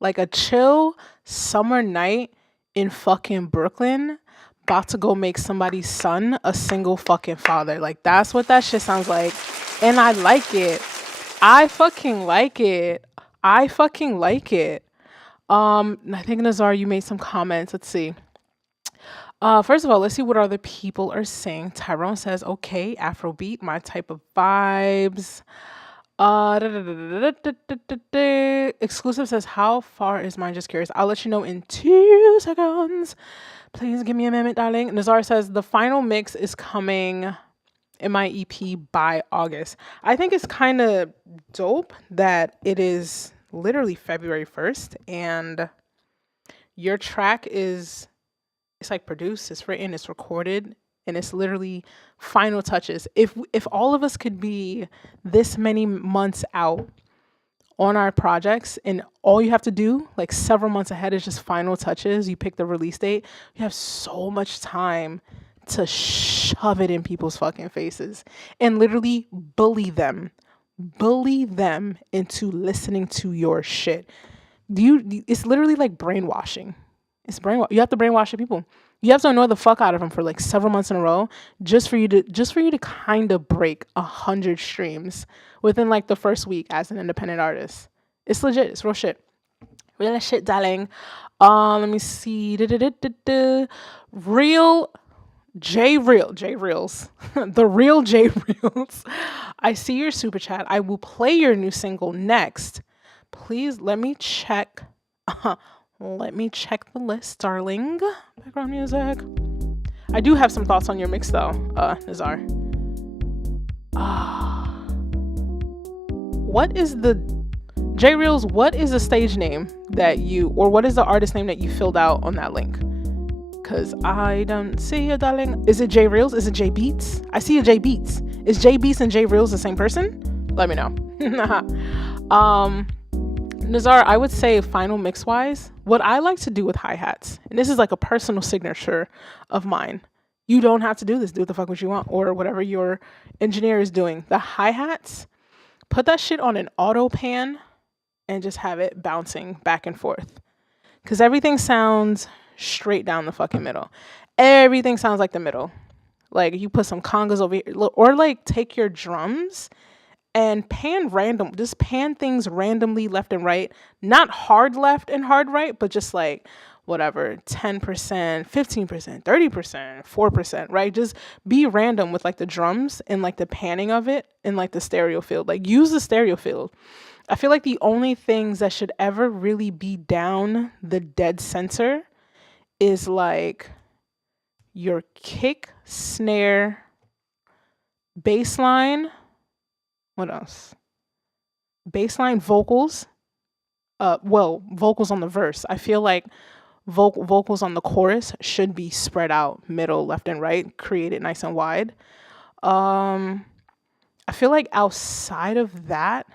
like a chill summer night in fucking Brooklyn, about to go make somebody's son a single fucking father. Like that's what that shit sounds like. And I like it. I fucking like it. I think Nazar, you made some comments. Let's see. First of all, let's see what other people are saying. Tyrone says, okay, Afrobeat, my type of vibes. Exclusive says, how far is mine? Just curious. I'll let you know in 2 seconds. Please give me a minute, darling. Nazar says, the final mix is coming in my EP by August. I think it's kind of dope that it is literally February 1st and your track it's like produced, it's written, it's recorded, and it's literally final touches. If all of us could be this many months out on our projects and all you have to do like several months ahead is just final touches, you pick the release date, you have so much time to shove it in people's fucking faces and literally bully them into listening to your shit. It's literally like brainwashing. You have to brainwash the people. You have to annoy the fuck out of them for like several months in a row just for you to kind of break 100 streams within like the first week as an independent artist. It's legit. It's real shit. Real shit, darling. Let me see. Real J Reels. The real J Reels. I see your super chat. I will play your new single next. Please let me check. Let me check the list, darling. Background music. I do have some thoughts on your mix though, Nazar. What is the J Reels? What is the stage name or what is the artist name that you filled out on that link? Cause I don't see it, darling. Is it J Reels? Is it J Beats? I see a J Beats. Is J Beats and J Reels the same person? Let me know. Nazar, I would say final mix wise, what I like to do with hi-hats, and this is like a personal signature of mine. You don't have to do this. Do what the fuck what you want or whatever your engineer is doing. The hi-hats, put that shit on an auto pan and just have it bouncing back and forth. Cause everything sounds straight down the fucking middle. Everything sounds like the middle. Like you put some congas over here or like take your drums and just pan things randomly left and right. Not hard left and hard right, but just like whatever, 10%, 15%, 30%, 4%, right? Just be random with like the drums and like the panning of it in like the stereo field. Like use the stereo field. I feel like the only things that should ever really be down the dead center is like your kick, snare, bass line. What else? Bassline, vocals. Vocals on the verse. I feel like vocals on the chorus should be spread out middle, left, and right. Create it nice and wide. I feel like outside of that,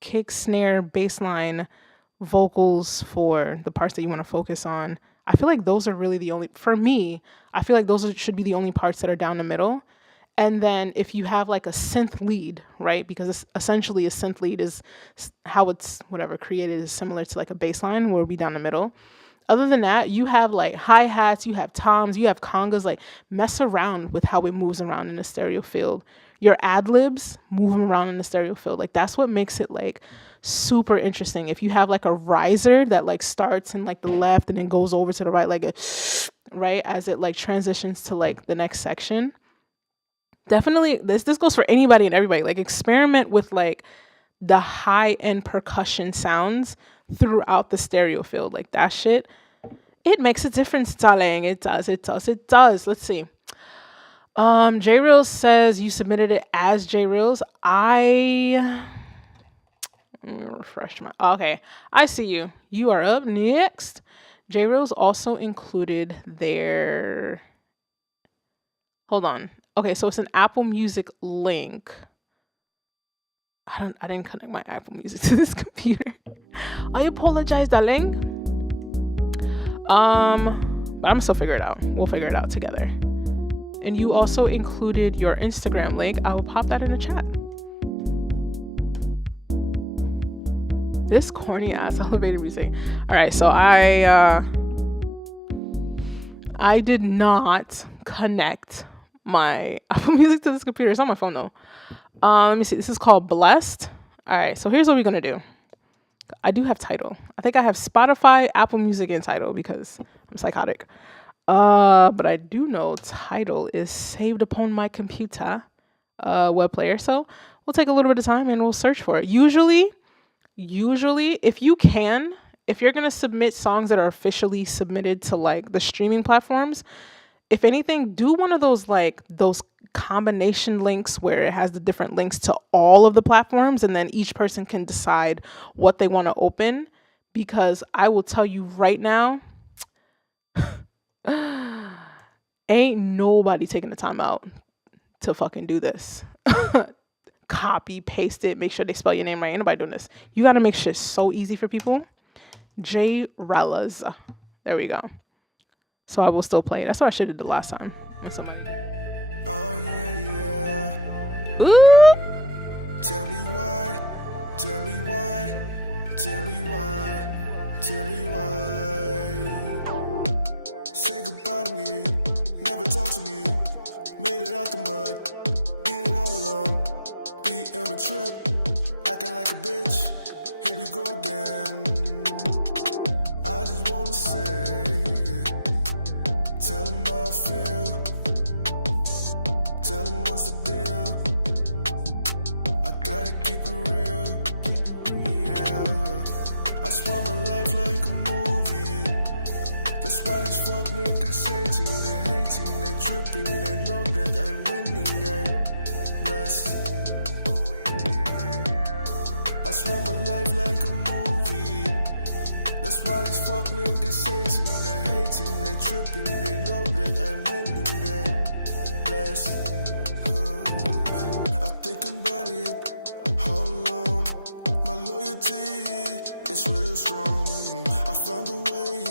kick, snare, bassline, vocals for the parts that you want to focus on. I feel like those are really the only, for me, I feel like should be the only parts that are down the middle. And then if you have like a synth lead, right? Because it's essentially a synth lead is how it's whatever created is similar to like a bass line where it'll be down the middle. Other than that, you have like hi-hats, you have toms, you have congas, like mess around with how it moves around in the stereo field. Your ad-libs move around in the stereo field. Like that's what makes it like super interesting. If you have like a riser that like starts in like the left and then goes over to the right, like a right as it like transitions to like the next section. Definitely this goes for anybody and everybody. Like experiment with like the high-end percussion sounds throughout the stereo field. Like that shit, it makes a difference, darling. It does. Let's see. J Reels says you submitted it as J Reels. Let me refresh my okay. I see you. You are up next. J Reels also included their hold on. Okay, so it's an Apple Music link. I didn't connect my Apple Music to this computer. I apologize, darling. But I'm gonna still figure it out. We'll figure it out together. And you also included your Instagram link. I will pop that in the chat. This corny ass elevator music. All right, so I did not connect my Apple Music to this computer. It's on my phone though. Let me see. This is called Blessed. All right, so here's what we're gonna do. I do have Tidal. I think I have Spotify, Apple Music, and Tidal because I'm psychotic. But I do know Tidal is saved upon my computer, web player. So we'll take a little bit of time and we'll search for it. Usually, if you're gonna submit songs that are officially submitted to like the streaming platforms, if anything, do one of those like those combination links where it has the different links to all of the platforms and then each person can decide what they want to open. Because I will tell you right now, ain't nobody taking the time out to fucking do this. Copy, paste it, make sure they spell your name right. Ain't nobody doing this. You got to make shit so easy for people. J Rellas. There we go. So I will still play it. That's what I should have did the last time when somebody did. Oh yeah. Ooh. Tell me why. Say goodbye to me. Never talk to me. Made it out the mud. Did it all alone. Be on a trip. Acting like a bitch. Here we go again. I just wanna say. Tell them how I feel. Tell them what's the deal. I gotta keep it real. Yeah. I swear my life like a movie. That's why these fuck niggas hating. They hating, they tripping. They know that I'm winning. I'm blessed. I swear my life like a movie. That's why these fuck niggas hating. They hating, they tripping. They know that I'm winning. I'm blessed. I think about it all alone. My loyalty is real strong. I found a way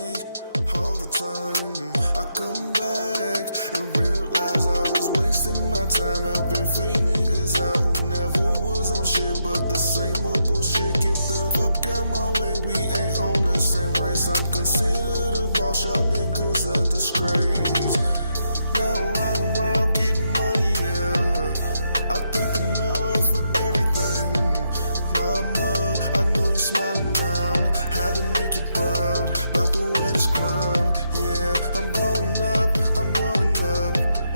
all the time. I come back and realize I was wasting my time helping fake niggas out who never was on shit, but the same old bullshit. Get the fuck out my way. We ain't on the same race. I'm considered a boss. Y'all niggas a disgrace. Now I'm riding around getting money, yeah. I thank the Lord for everything. Mama, I know you smiling down. Had to make you proud. About to wear this crown. Yeah, I'm going up.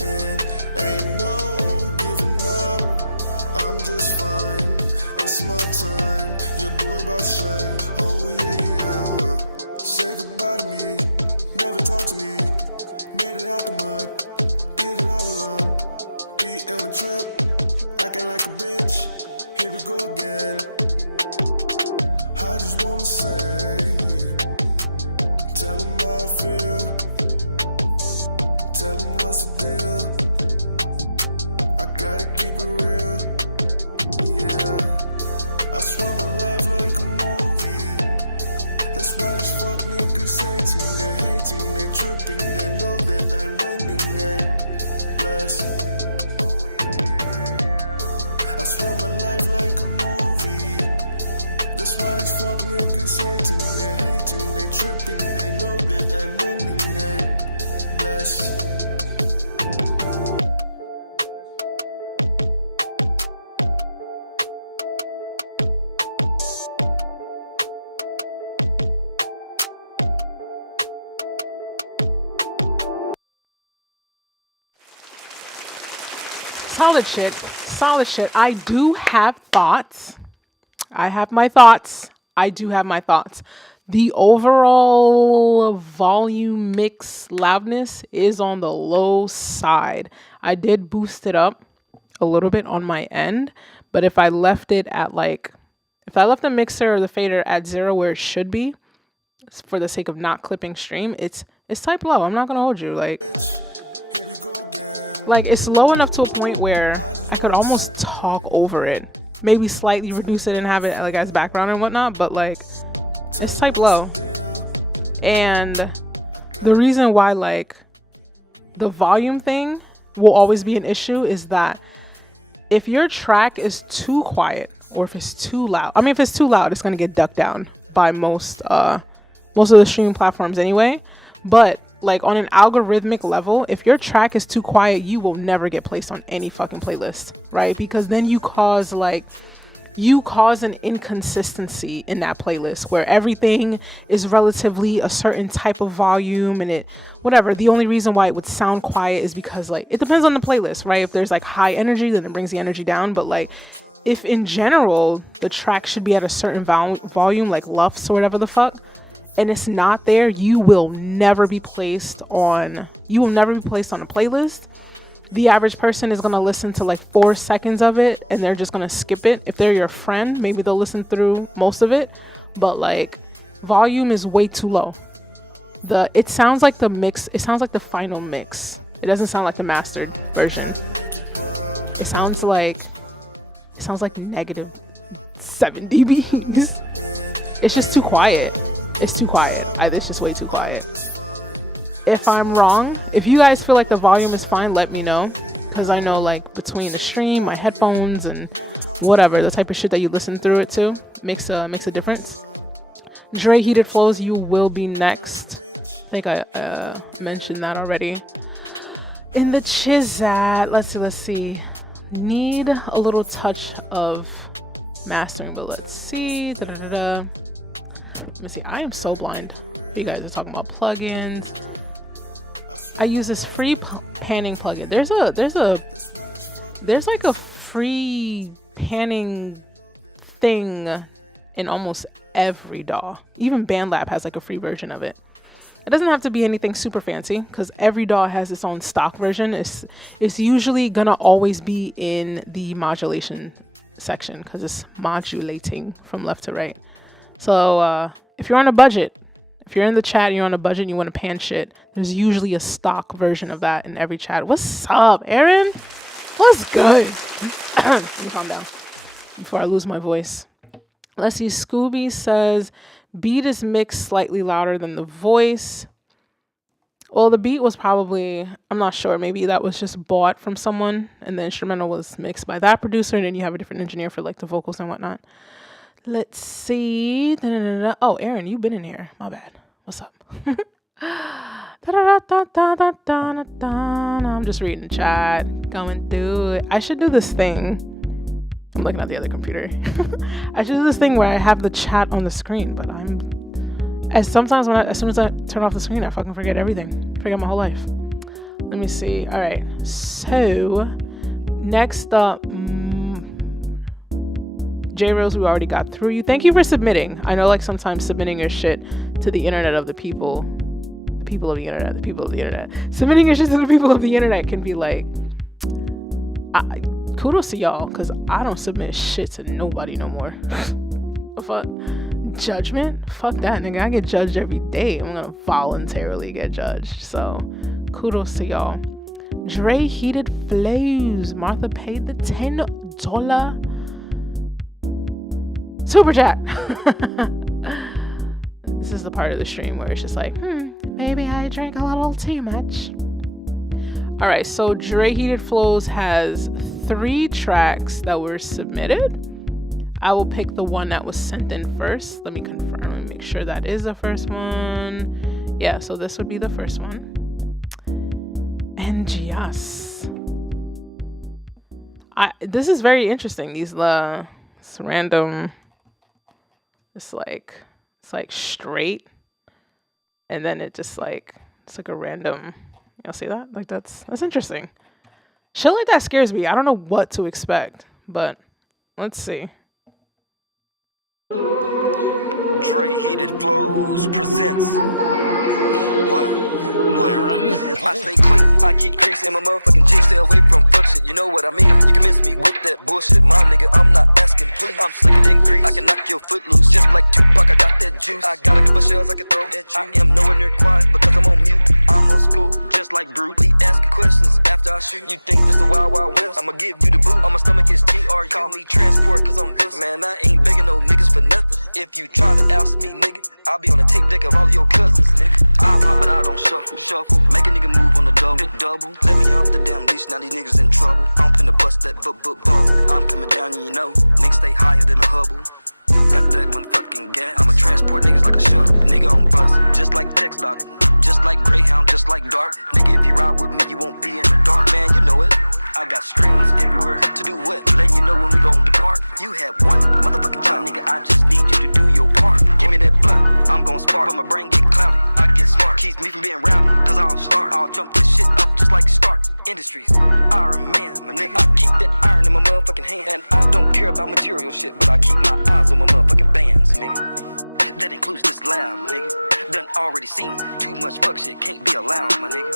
And ain't no giving up. I'm just fine. It's my time. Your boy about to shine. Oh yeah. Say goodbye to me. Never talk to me. Made it out the mud. Did it all alone. Be on a trip. Acting like a bitch. Here we go again. I just wanna say. Tell them how I feel. Tell them what's the deal. I gotta keep it real. Yeah. I swear my life like a movie. Solid shit. Solid shit. I do have thoughts. I have my thoughts. I do have my thoughts. The overall volume mix loudness is on the low side. I did boost it up a little bit on my end, but if I left it at like, if I left the mixer or the fader at 0 where it should be, for the sake of not clipping stream, it's type low. I'm not gonna hold you. Like it's low enough to a point where I could almost talk over it. Maybe slightly reduce it and have it like as background and whatnot, but like it's type low. And the reason why like the volume thing will always be an issue is that if your track is too quiet or if it's too loud, I mean if it's too loud, it's gonna get ducked down by most of the streaming platforms anyway. But like on an algorithmic level, if your track is too quiet, you will never get placed on any fucking playlist, right? Because then you cause an inconsistency in that playlist where everything is relatively a certain type of volume and it whatever. The only reason why it would sound quiet is because like it depends on the playlist, right? If there's like high energy, then it brings the energy down. But like if in general the track should be at a certain volume, like LUFS or whatever the fuck, and it's not there, you will never be placed on a playlist. The average person is going to listen to like 4 seconds of it and they're just going to skip it. If they're your friend, maybe they'll listen through most of it, but like volume is way too low. It sounds like the final mix. It doesn't sound like the mastered version. It sounds like negative 7 dBs. It's just too quiet. It's too quiet. It's just way too quiet. If I'm wrong, if you guys feel like the volume is fine, let me know. Because I know like between the stream, my headphones, and whatever, the type of shit that you listen through it to makes a difference. Dre Heated Flows, you will be next. I think I mentioned that already. In the Chizat, let's see. Need a little touch of mastering, but let's see. Let me see. I am so blind. You guys are talking about plugins. I use this free panning plugin. There's like a free panning thing in almost every DAW. Even BandLab has like a free version of it. It doesn't have to be anything super fancy because every DAW has its own stock version. It's usually gonna always be in the modulation section because it's modulating from left to right. So if you're on a budget, if you're in the chat and you're on a budget and you want to pan shit, there's usually a stock version of that in every chat. What's up, Aaron? What's good? Let me calm down before I lose my voice. Let's see. Scooby says, beat is mixed slightly louder than the voice. Well, the beat was probably, I'm not sure. Maybe that was just bought from someone and the instrumental was mixed by that producer. And then you have a different engineer for like the vocals and whatnot. Let's see. Oh, Aaron, you've been in here. My bad. What's up? I'm just reading the chat, going through it. I should do this thing. I'm looking at the other computer. I should do this thing where I have the chat on the screen, but as soon as I turn off the screen, I fucking forget everything. Forget my whole life. Let me see. All right. So next up, J Rose, we already got through you. Thank you for submitting. I know like sometimes submitting your shit to the internet of the people of the internet. Submitting your shit to the people of the internet can be like, kudos to y'all, because I don't submit shit to nobody no more. Fuck. Judgment? Fuck that, nigga. I get judged every day. I'm gonna voluntarily get judged. So kudos to y'all. Dre Heated Flows. Martha paid the $10 super chat. This is the part of the stream where it's just like, maybe I drank a little too much. All right, so Dre Heated Flows has 3 tracks that were submitted. I will pick the one that was sent in first. Let me confirm and make sure that is the first one. Yeah, so this would be the first one. And yes, this is very interesting. These it's random. It's like straight, and then it just like it's like a random. Y'all see that? Like that's interesting. Shit like that scares me. I don't know what to expect, but let's see. Dre Heated Flows presents I stay clean, I keep creasing my motherfucking G. Stay away from fuck shit, you know what I mean? You can miss me with that bullshit, my nigga, I'm not asking please. I'm slicker than grease, I can knock your foot loose. Just like Tupac, I got that juice. I got a couple shells I can throw at you. I am nowhere near quiet because I'm on mute. I'm on school, just like Brute. Asking questions after I shoot. You think this the wild wild west? I'ma give you the boot. On my stomach is TR. Call me transport cause I'm this. Man, I ain't begging no niggas for nothing. If you try to ask me, nigga, I'll be on the tape deck of all your cousins, nigga. I pop but I don't shuffle. Make a nigga move on the double. Let me off the damn leash, now these niggas in trouble. I'm finna bust that bubble. I'm coming down and you know, niggas stay higher than a Hubble. Got that motherfucking gas. I'ma transport niggas like a shuttle. Nigga on bus, just like Tex Dot. Just like Greyhound, just like Dart. Nigga, if you ride with me, you won't be in the dark. Man, you know it. I got strings everywhere. To do what? Letting you know when we gon' depart. You had one motherfucking job, nigga. I just need you to do your part. Give me that blunt, I'm gon' spark. When my brain get cloudy, I get smart. Keeps me from being rowdy, cause I'll start. I'll jump this shit up just like Stark Industries. Iron Man, my nigga. I keep that iron in my motherfucking hand. And I don't care about material shit, but I keep my eyes on my motherfucking bands, nigga. That includes this lab, nigga. Done already seen too much fuck shit, can't be allowed, my nigga.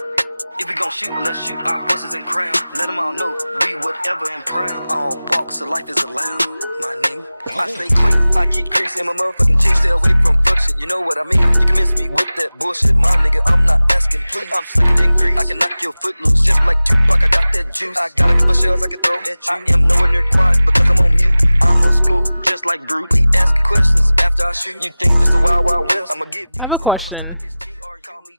If we gon' shoot, let's shoot our buses and crowd. Let them all know we whatever and proud. All walks of life is allowed, my nigga. I stay clean, I keep creasing my motherfucking G. Stay away from fuck shit, you know what I mean? You can miss me with that bullshit, my nigga. I'm not asking please. I'm slicker than grease, I can knock your foot loose. Just like Tupac, I got that juice. I got a couple shells I can throw at you. I am nowhere near quiet because I'm on mute. I'm on school, just like Brute. Asking questions after I shoot. You think this the wild wild west? I'ma give you. I have a question.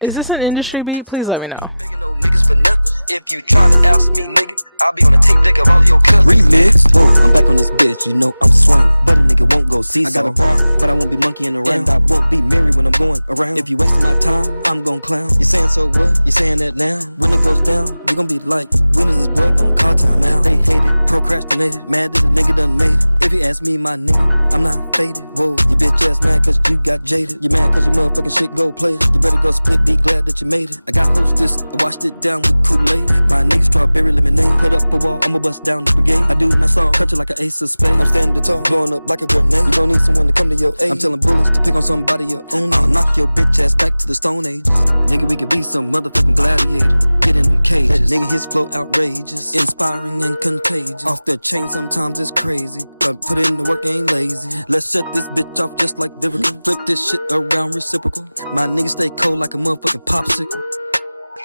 Is this an industry beat? Please let me know. Niggas for nothing. If you try to ask me, nigga, I'll be on the tape deck of all your cousins. Remix, whoa, I'm back on this bitch, you know I'm swinging. But a nigga won't go see. I got a bar, but I won't be monkeying around. And I won't be merry when I'm going around. If you wasting my time, I'm gon' clown. You saying so what? You saying that now? When it goes down, you gon' be like, when is this boy gon' call time out? They hated, procrastinated, mad that a nigga done made it. If you ask me, my nigga, I'm not faded. Whoa, you bitch ass mad cause you got jaded. You mad cause your motherfucking shit gold plated. You better go split, be glad that you made it. I got hostess, I washed it down with Kool-Aid. My nigga strawberry lemonade. Put up a wall, I'ma bust down the brigade. I do my song, cut you like an ace of spades. I'm standing tall, blowing up like a grenade. You gon' need someone to come to your aid. I'm telling bullies to pick on somebody your own. I'll knock your bitch ass back to the Stone Ages. Nigga, we could be some motherfucking gladiator. Get in them cages. That nigga, his flow outrageous, inspiring and contagious. Off the chain sometimes it's crazy, but put in the work, ain't lazy. Let's shut this bitch off just like Vivica. Flip this shit around reciprocal. My nigga stay cold like a motherfucking popsicle.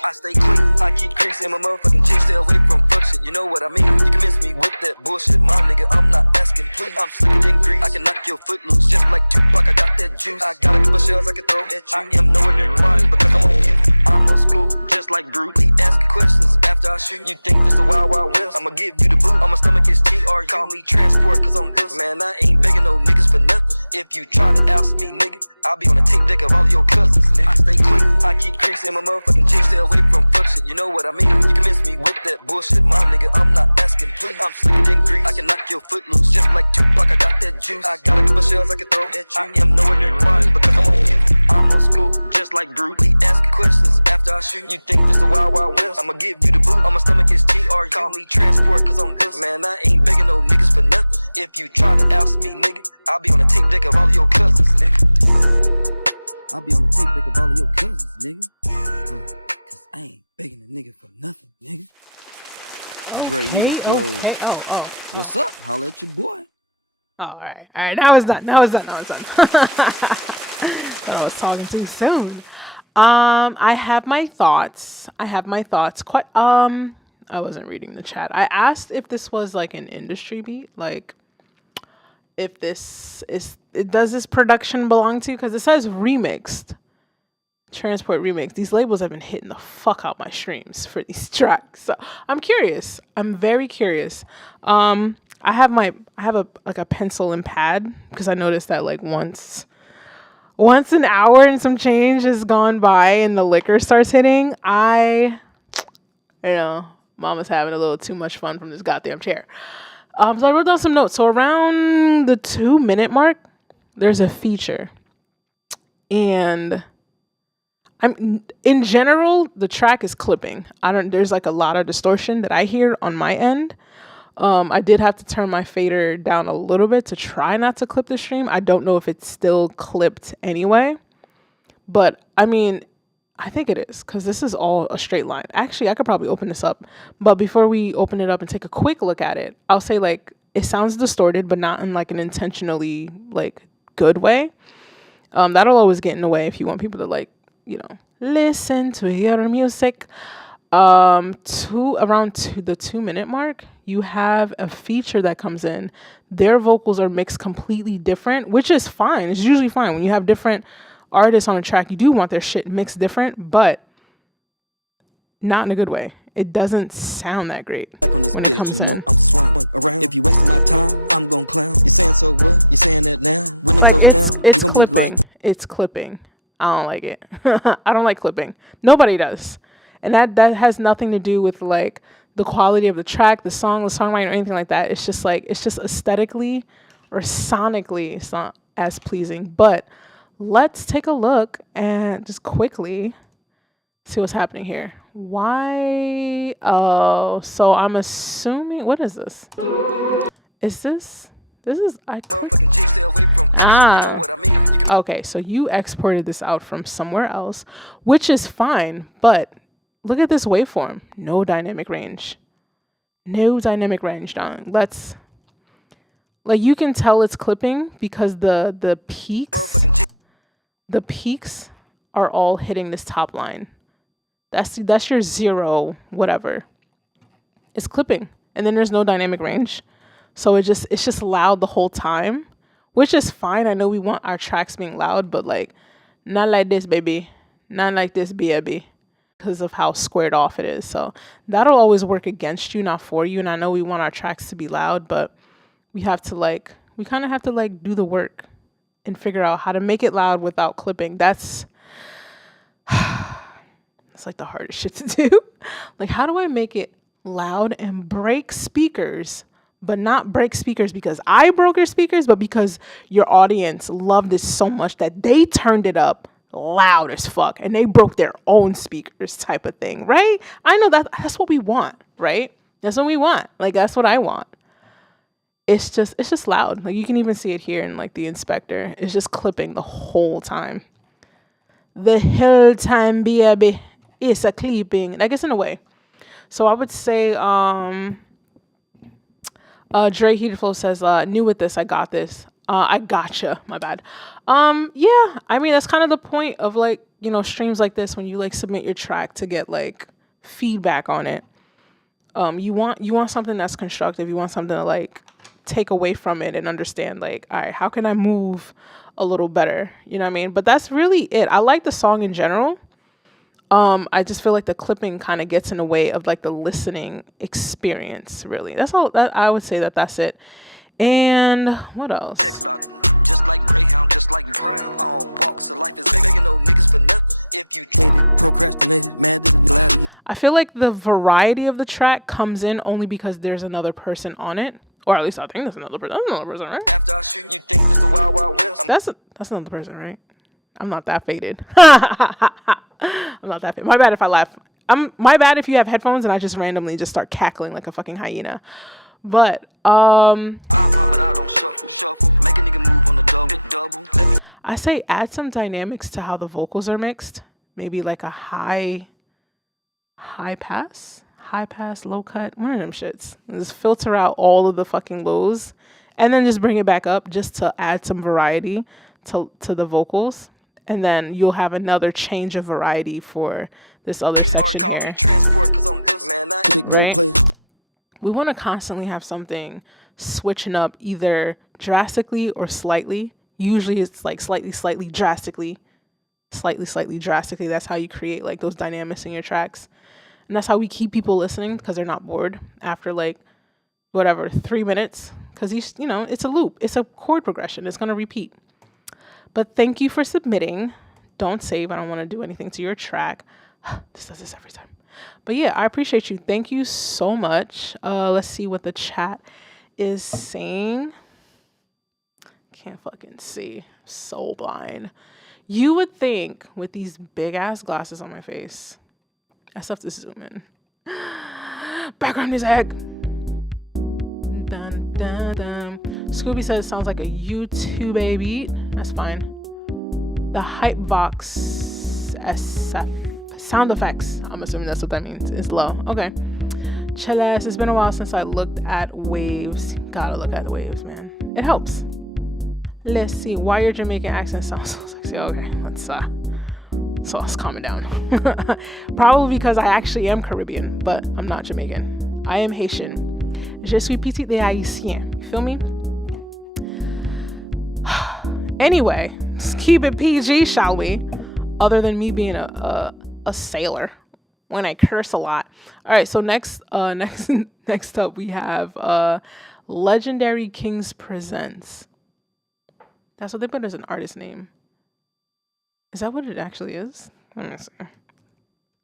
I stay clean, I keep creasing my motherfucking G. Stay away from fuck shit, you know what I mean? You can miss me with that bullshit, my nigga. I'm not asking please. I'm slicker than grease, I can knock your foot loose. Just like Tupac, I got that juice. I got a couple shells I can throw at you. I am nowhere near quiet because I'm on mute. I'm on school, just like Brute. Asking questions after I shoot. You think this the wild wild west? I'ma give you the boot. On my stomach is TR. Call me transport cause I'm this. Man, I ain't begging no niggas for nothing. If you try to ask me, nigga, I'll be on the tape deck of all your cousins, nigga. I stay clean, I keep creasing my motherfucking G. Stay away from fuck shit, you know what I mean? You can miss me with that bullshit, my nigga. I'm not asking please. I'm slicker than grease, I can knock your foot loose. Just like Tupac, I got that juice. I got a couple shells I can throw at you. I am nowhere near quiet because I'm on mute. I'm on school, just like Brute. Asking questions after I shoot. You think this the wild wild west? I'ma give you the boot. On my stomach is TR. Call me transport cause I'm this. Man, I ain't begging no niggas for nothing. If you try to ask me, nigga, I'll be on the tape deck of all your cousins, nigga. I'll be on the tape deck of all of your cousins, nigga. Cause I ain't begging a nigga for nothing, nigga. Okay. Oh. What's up? Holla at your boy. Oh, all right. Now it's done. Thought I was talking too soon. I have my thoughts. Quite. I wasn't reading the chat. I asked if this was like an industry beat, like if does this production belong to? Because it says remixed. Transport remix. These labels have been hitting the fuck out my streams for these tracks. So I'm curious. I'm very curious. I have a pencil and pad because I noticed that like once an hour and some change has gone by and the liquor starts hitting, Mama's having a little too much fun from this goddamn chair. So I wrote down some notes. So around the 2-minute mark, there's a feature. And in general, the track is clipping. There's like a lot of distortion that I hear on my end. I did have to turn my fader down a little bit to try not to clip the stream. I don't know if it's still clipped anyway, but I mean, I think it is, because this is all a straight line. Actually, I could probably open this up, but before we open it up and take a quick look at it, I'll say like it sounds distorted, but not in like an intentionally like good way. That'll always get in the way if you want people to like, listen to your music. The 2 minute mark, you have a feature that comes in. Their vocals are mixed completely different, which is fine. It's usually fine when you have different artists on a track. You do want their shit mixed different, but not in a good way. It doesn't sound that great when it comes in. I'm swinging around. If you wasting my time, I'm gonna clown. You saying so what? You saying that now? When like it goes down, it's you gonna clipping. be like, It's clipping. I don't like it. I don't like clipping. Nobody does. And that has nothing to do with like the quality of the track, the songwriting, or anything like that. It's just aesthetically or sonically, it's not as pleasing. But let's take a look and just quickly see what's happening here. Why? Oh, so I'm assuming, what is this? This is, I clicked. motherfucking G, stay away from bullshit, Ah. you know what I mean? You can Okay, so you exported this out from somewhere else, which is fine, but look at this waveform. No dynamic range. No dynamic range, Don. Like, you can tell it's clipping because the peaks motherfucking G. the peaks are all hitting this top line. That's your zero, whatever. It's clipping. And then there's no dynamic range. So it's just loud the whole time, which is fine. I know we want our tracks being loud, but like, not like this, baby. Not like this, baby. Because of how squared off it is. So that'll always work against you, not for you. And I know we want our tracks to be loud, but we kind of have to do the work and figure out how to make it loud without clipping. That's like the hardest shit to do. Like, how do I make it loud and break speakers, but not break speakers because I broke your speakers, but because your audience loved it so much that they turned it up loud as fuck and they broke their own speakers, type of thing, right? I know that's what we want, right? That's what we want. Like, that's what I want. It's just loud. Like, you can even see it here in like the inspector. It's just clipping the whole time. The whole time, baby. It's a clipping. I guess in a way. So I would say, Dre Heated Flow says, new with this, I got this. I gotcha. My bad. Yeah, I mean, that's kind of the point of like, streams like this, when you like submit your track to get like feedback on it. You want something that's constructive. You want something to like take away from it and understand like, all right, how can I move a little better? You know what I mean? But that's really it. I like the song in general. I just feel like the clipping kind of gets in the way of like the listening experience, really. That's all that I would say. That's it. And what else? Text dot, just like Greyhound, just like Brown. All walks of life is begging no niggas for nothing. If you traded, procrastinated, mad and glad. I feel like the variety of the track comes in only because there's another person on it. Or at least I think there's another person. That's another person, right? After I shoot, you think this the wild wild west? That's another person, right? I'm not that faded. I'm not that faded. My bad if I laugh. My bad if you have headphones and I just randomly just start cackling like a fucking hyena. But but I don't shuffle. Make a nigga move on the double. Let me. I say add some dynamics to how the vocals are mixed. Maybe like a high pass, low cut, one of them shits. Just filter out all of the fucking lows and then just bring it back up just to add some variety to the vocals. And then you'll have another change of variety for this other section here. Transport, 'cause I'm this man. Right? We want to constantly have something switching up either drastically or slightly. Usually it's like slightly drastically. That's how you create like those dynamics in your tracks. And that's how we keep people listening because they're not bored after like 3 minutes. Because it's a loop. It's a chord progression. It's going to repeat. But thank you for submitting. Don't save. I don't want to do anything to your track. This does this every time. But yeah, I appreciate you. Thank you so much. Let's see what the chat is saying. Can't fucking see. So blind. You would think with these big ass glasses on my face, I still have to zoom in. Background music. Dun, dun, dun. Scooby says it sounds like a YouTube beat. That's fine. The Hypebox SF sound effects. I'm assuming that's what that means. Is low. Okay. Chelas, it's been a while since I looked at waves. Gotta look at the waves, man. It helps. Let's see. Why your Jamaican accent sounds so sexy. Okay, let's calm it down. Probably because I actually am Caribbean, but I'm not Jamaican. I am Haitian. Je suis petit des Haïtien. You feel me? Anyway, let's keep it PG, shall we? Other than me being a sailor when I curse a lot. All right, so next up we have Legendary Kings Presents. That's what they put as an artist name. Is that what it actually is? Let me see.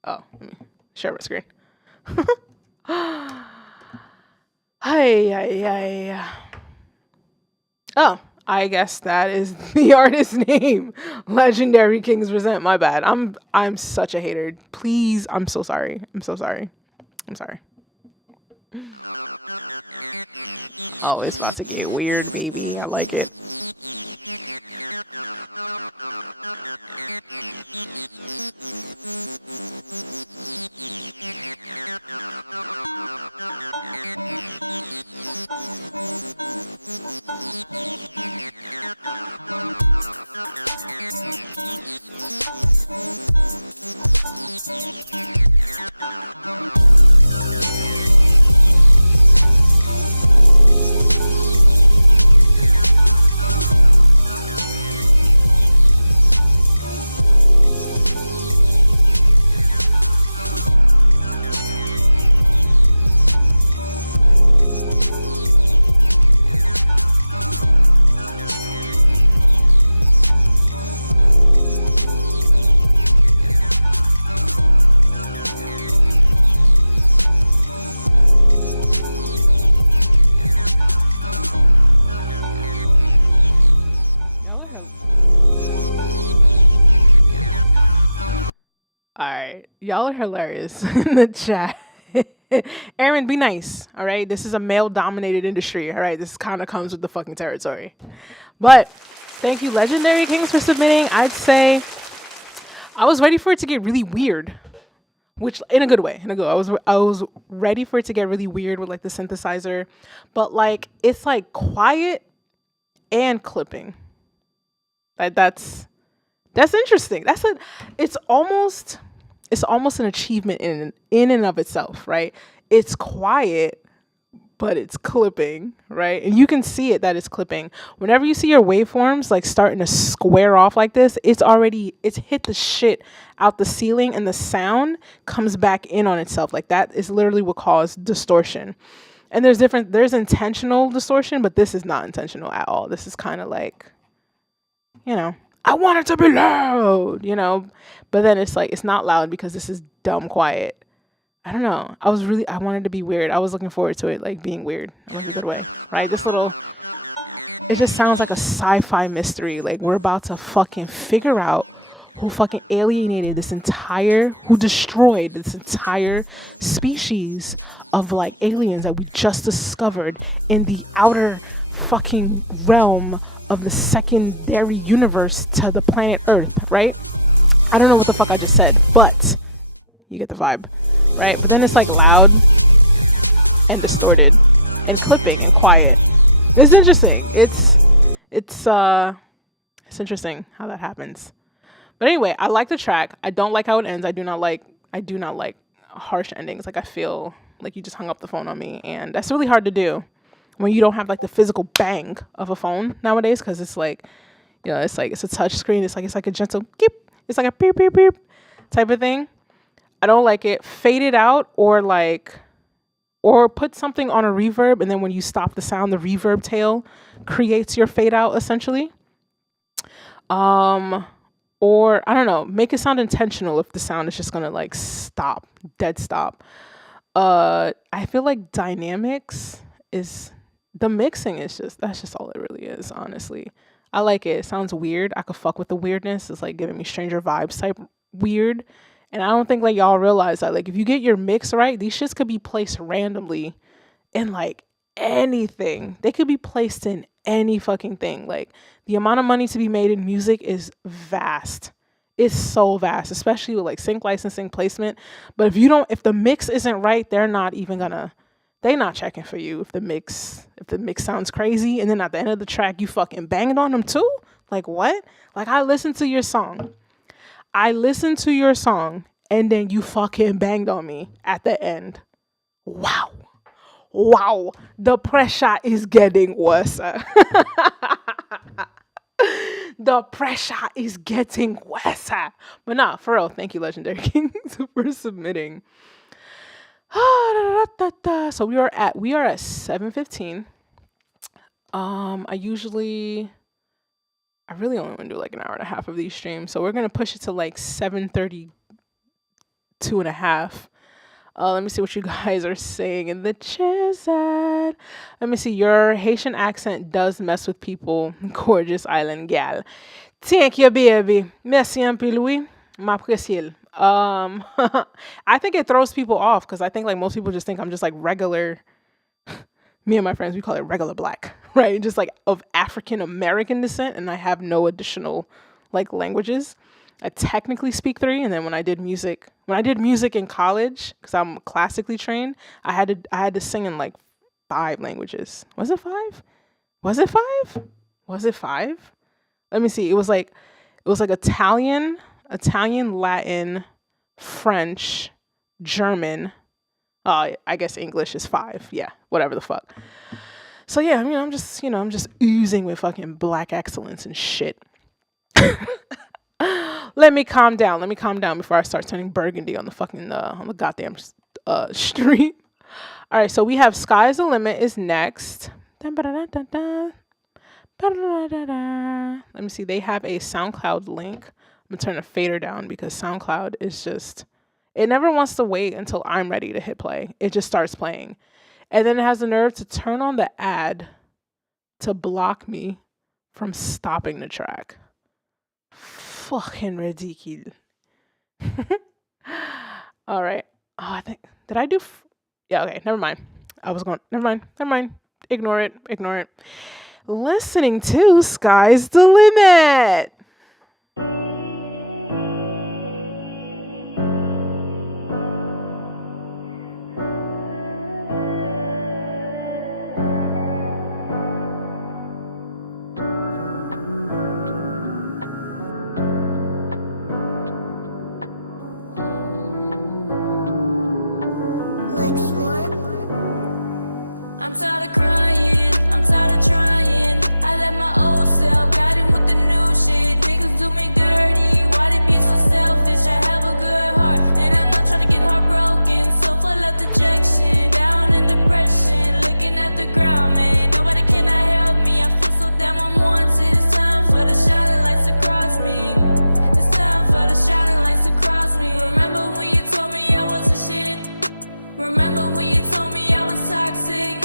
Oh, let me share my screen. Hi. Oh, I guess that is the artist name. Legendary Kings Present. My bad. I'm such a hater. Please, I'm so sorry. I'm sorry. Oh, it's about to get weird, baby. I like it. Y'all are hilarious in the chat. Aaron, be nice, all right? This is a male-dominated industry, all right? This kind of comes with the fucking territory. But thank you, Legendary Kings, for submitting. I'd say I was ready for it to get really weird, which in a good way. I was ready for it to get really weird with like the synthesizer, but like it's like quiet and clipping. Like that's interesting. It's almost an achievement in and of itself, right? It's quiet, but it's clipping, right? And you can see it that it's clipping. Whenever you see your waveforms like starting to square off like this, it's hit the shit out the ceiling and the sound comes back in on itself. Like that is literally what caused distortion. And there's intentional distortion, but this is not intentional at all. This is kind of like, I want it to be loud, but then it's like, it's not loud because this is dumb quiet. I don't know. I wanted to be weird. I was looking forward to it, like being weird in a good way, right? It just sounds like a sci-fi mystery. Like we're about to fucking figure out who fucking who destroyed this entire species of like aliens that we just discovered in the outer fucking realm of the secondary universe to the planet Earth, right? I don't know what the fuck I just said, but you get the vibe, right? But then it's like loud and distorted and clipping and quiet. It's interesting. It's interesting how that happens. But anyway, I like the track. I don't like how it ends. I do not like harsh endings. Like I feel like you just hung up the phone on me, and that's really hard to do when you don't have like the physical bang of a phone nowadays, because it's like, it's a touch screen. It's like a gentle beep. It's like a beep beep beep type of thing. I don't like it. Fade it out or put something on a reverb, and then when you stop the sound, the reverb tail creates your fade out essentially. Or I don't know, make it sound intentional if the sound is just gonna like stop, dead stop. I feel like dynamics is the mixing is that's just all it really is, honestly. I like it. It sounds weird. I could fuck with the weirdness. It's like giving me Stranger Vibes type weird. And I don't think like y'all realize that. Like if you get your mix right, these shits could be placed randomly in like anything. They could be placed in any fucking thing. Like the amount of money to be made in music is vast. It's so vast, especially with like sync licensing placement. But if the mix isn't right, they're not checking for you if the mix sounds crazy and then at the end of the track you fucking banged on them too. Like what? Like I listened to your song and then you fucking banged on me at the end. Wow, the pressure is getting worse. The pressure is getting worse. But nah, for real, thank you, Legendary King, for submitting. So we are at 7:15. I really only want to do like an hour and a half of these streams, so we're gonna push it to like 7:32 and a half. Let me see what you guys are saying in the chat. Let me see. Your Haitian accent does mess with people. Gorgeous island gal. Thank you, baby. Merci un peu, Louis. M'apprécie. I think it throws people off because I think like most people just think I'm just like regular. Me and my friends, we call it regular black, right? Just like of African American descent, and I have no additional like languages. I technically speak 3, and then when I did music in college, because I'm classically trained, I had to sing in like 5 languages. Was it 5? Was it 5? Let me see. It was like Italian, Latin, French, German. I guess English is 5. Yeah, whatever the fuck. So yeah, I mean, I'm just oozing with fucking black excellence and shit. Let me calm down before I start turning burgundy on the fucking on the goddamn stream. All right, so we have Sky's the Limit is next. Let me see. They have a SoundCloud link. I'm gonna turn the fader down because SoundCloud is just, it never wants to wait until I'm ready to hit play. It just starts playing, and then it has the nerve to turn on the ad to block me from stopping the track. Fucking ridiculous. All right. Oh, I think, did I do? Yeah, okay. Never mind. Never mind. Ignore it. Listening to Sky's the Limit. I'm tired of crying, I'm tired of trying. I let my old self guide it with the new shit. Niggas do me dirty, why they be so selfish? I have a good heart, and I'm not trying to get heartbroken. So full of dejection, down in depression, looking at the ground, man. Nobody cannot help me, I feel so damn unwanted. It's time for the shining lights to cross me. It's time for the shining lights to cross me. Remember when you told me I was a shit? Remember when you told me I was toxic?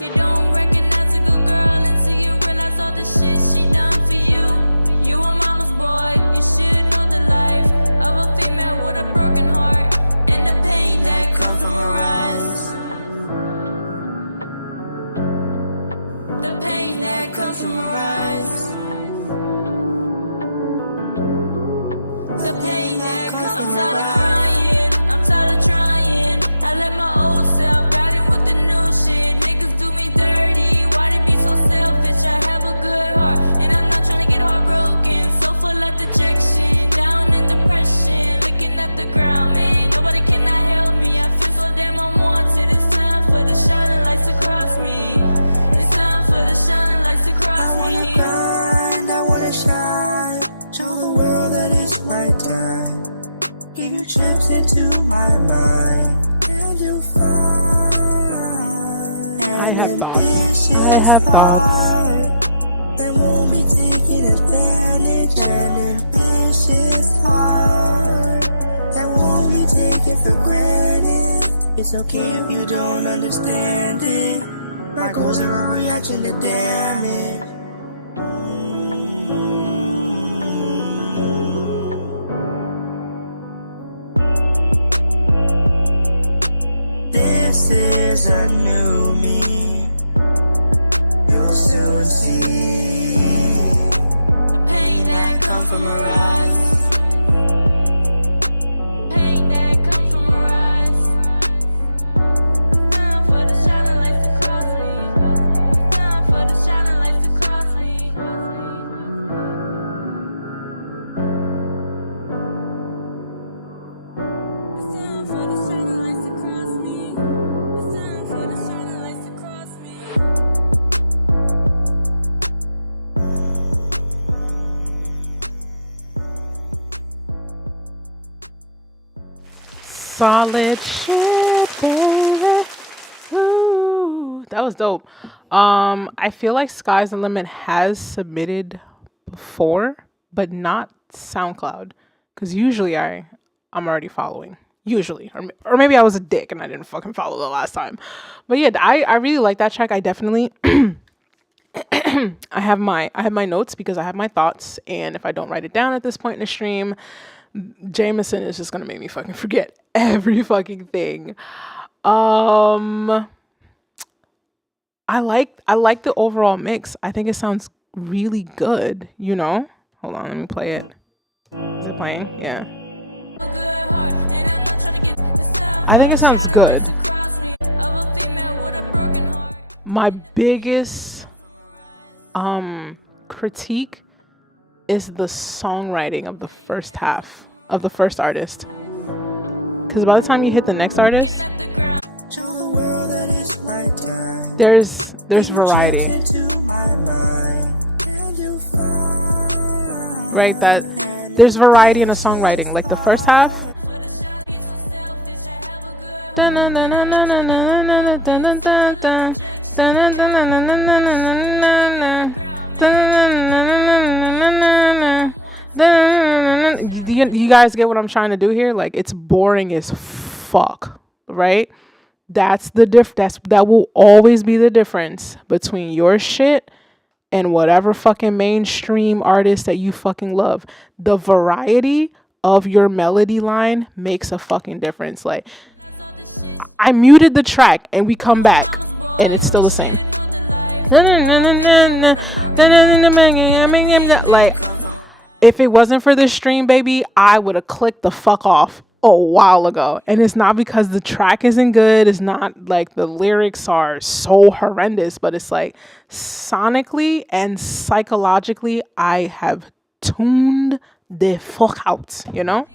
You don't recognize a good girl until you realize all the shit she done for you. You a mama's boy, you should know the life of a female with a broken heart and the pain that comes from her eyes. The pain that comes from her eyes. The pain that comes. I'm tired of crying, I'm tired of trying. I let my old self guide it with the new shit. Niggas do me dirty, why they be so selfish? I have a good heart, and I'm not trying to get heartbroken. So full of dejection, down in depression, looking at the ground, man. Nobody cannot help me, I feel so damn unwanted. It's time for the shining lights to cross me. It's time for the shining lights to cross me. And I wanna shine, show the world that it's my time. Give you trips into my mind, and you find I have thoughts. They won't be taking advantage, and ambitious heart that won't be taken for granted. It's okay if you don't understand it. My goals are a reaction to damage. This is a new me. You'll soon see the pain that comes from a rise. Pain that comes from a rise. Time for the shining lights to cross me. Time for the shining lights to cross me. It's time for the shining lights to cross me. Solid shit, baby. Ooh, that was dope. I feel like Sky's the Limit has submitted before, but not SoundCloud, because usually I'm already following. Usually, or maybe I was a dick and I didn't fucking follow the last time. But yeah, I really like that track. I definitely I have my notes because I have my thoughts, and if I don't write it down at this point in the stream, Jameson is just gonna make me fucking forget every fucking thing. I like the overall mix. I think it sounds really good, you know? Hold on, let me play it. Is it playing? Yeah. I think it sounds good. My biggest critique is the songwriting of the first half of the first artist. Because by the time you hit the next artist, there's variety. Right? That there's variety in the songwriting. Like the first half. You guys get what I'm trying to do here? Like, it's boring as fuck, right? That will always be the difference between your shit and whatever fucking mainstream artist that you fucking love. The variety of your melody line makes a fucking difference. Like, I muted the track and we come back and it's still the same. Like, if it wasn't for this stream, baby, I would have clicked the fuck off a while ago. And it's not because the track isn't good. It's not like the lyrics are so horrendous, but it's like sonically and psychologically, I have tuned the fuck out, you know?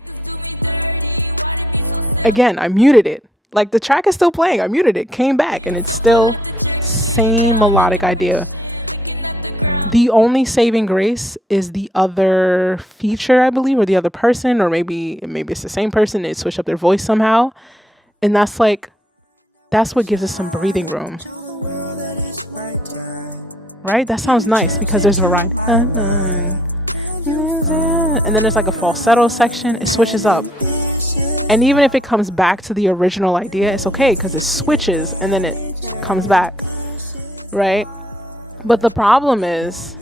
Again, I muted it. Like, the track is still playing. I muted it, came back, and it's still same melodic idea. The only saving grace is the other feature, I believe, or the other person, or maybe it's the same person. They switch up their voice somehow, and that's what gives us some breathing room, right? That sounds nice because there's variety, and then there's like a falsetto section. It switches up, and even if it comes back to the original idea, it's okay because it switches and then it comes back, right? But the problem is,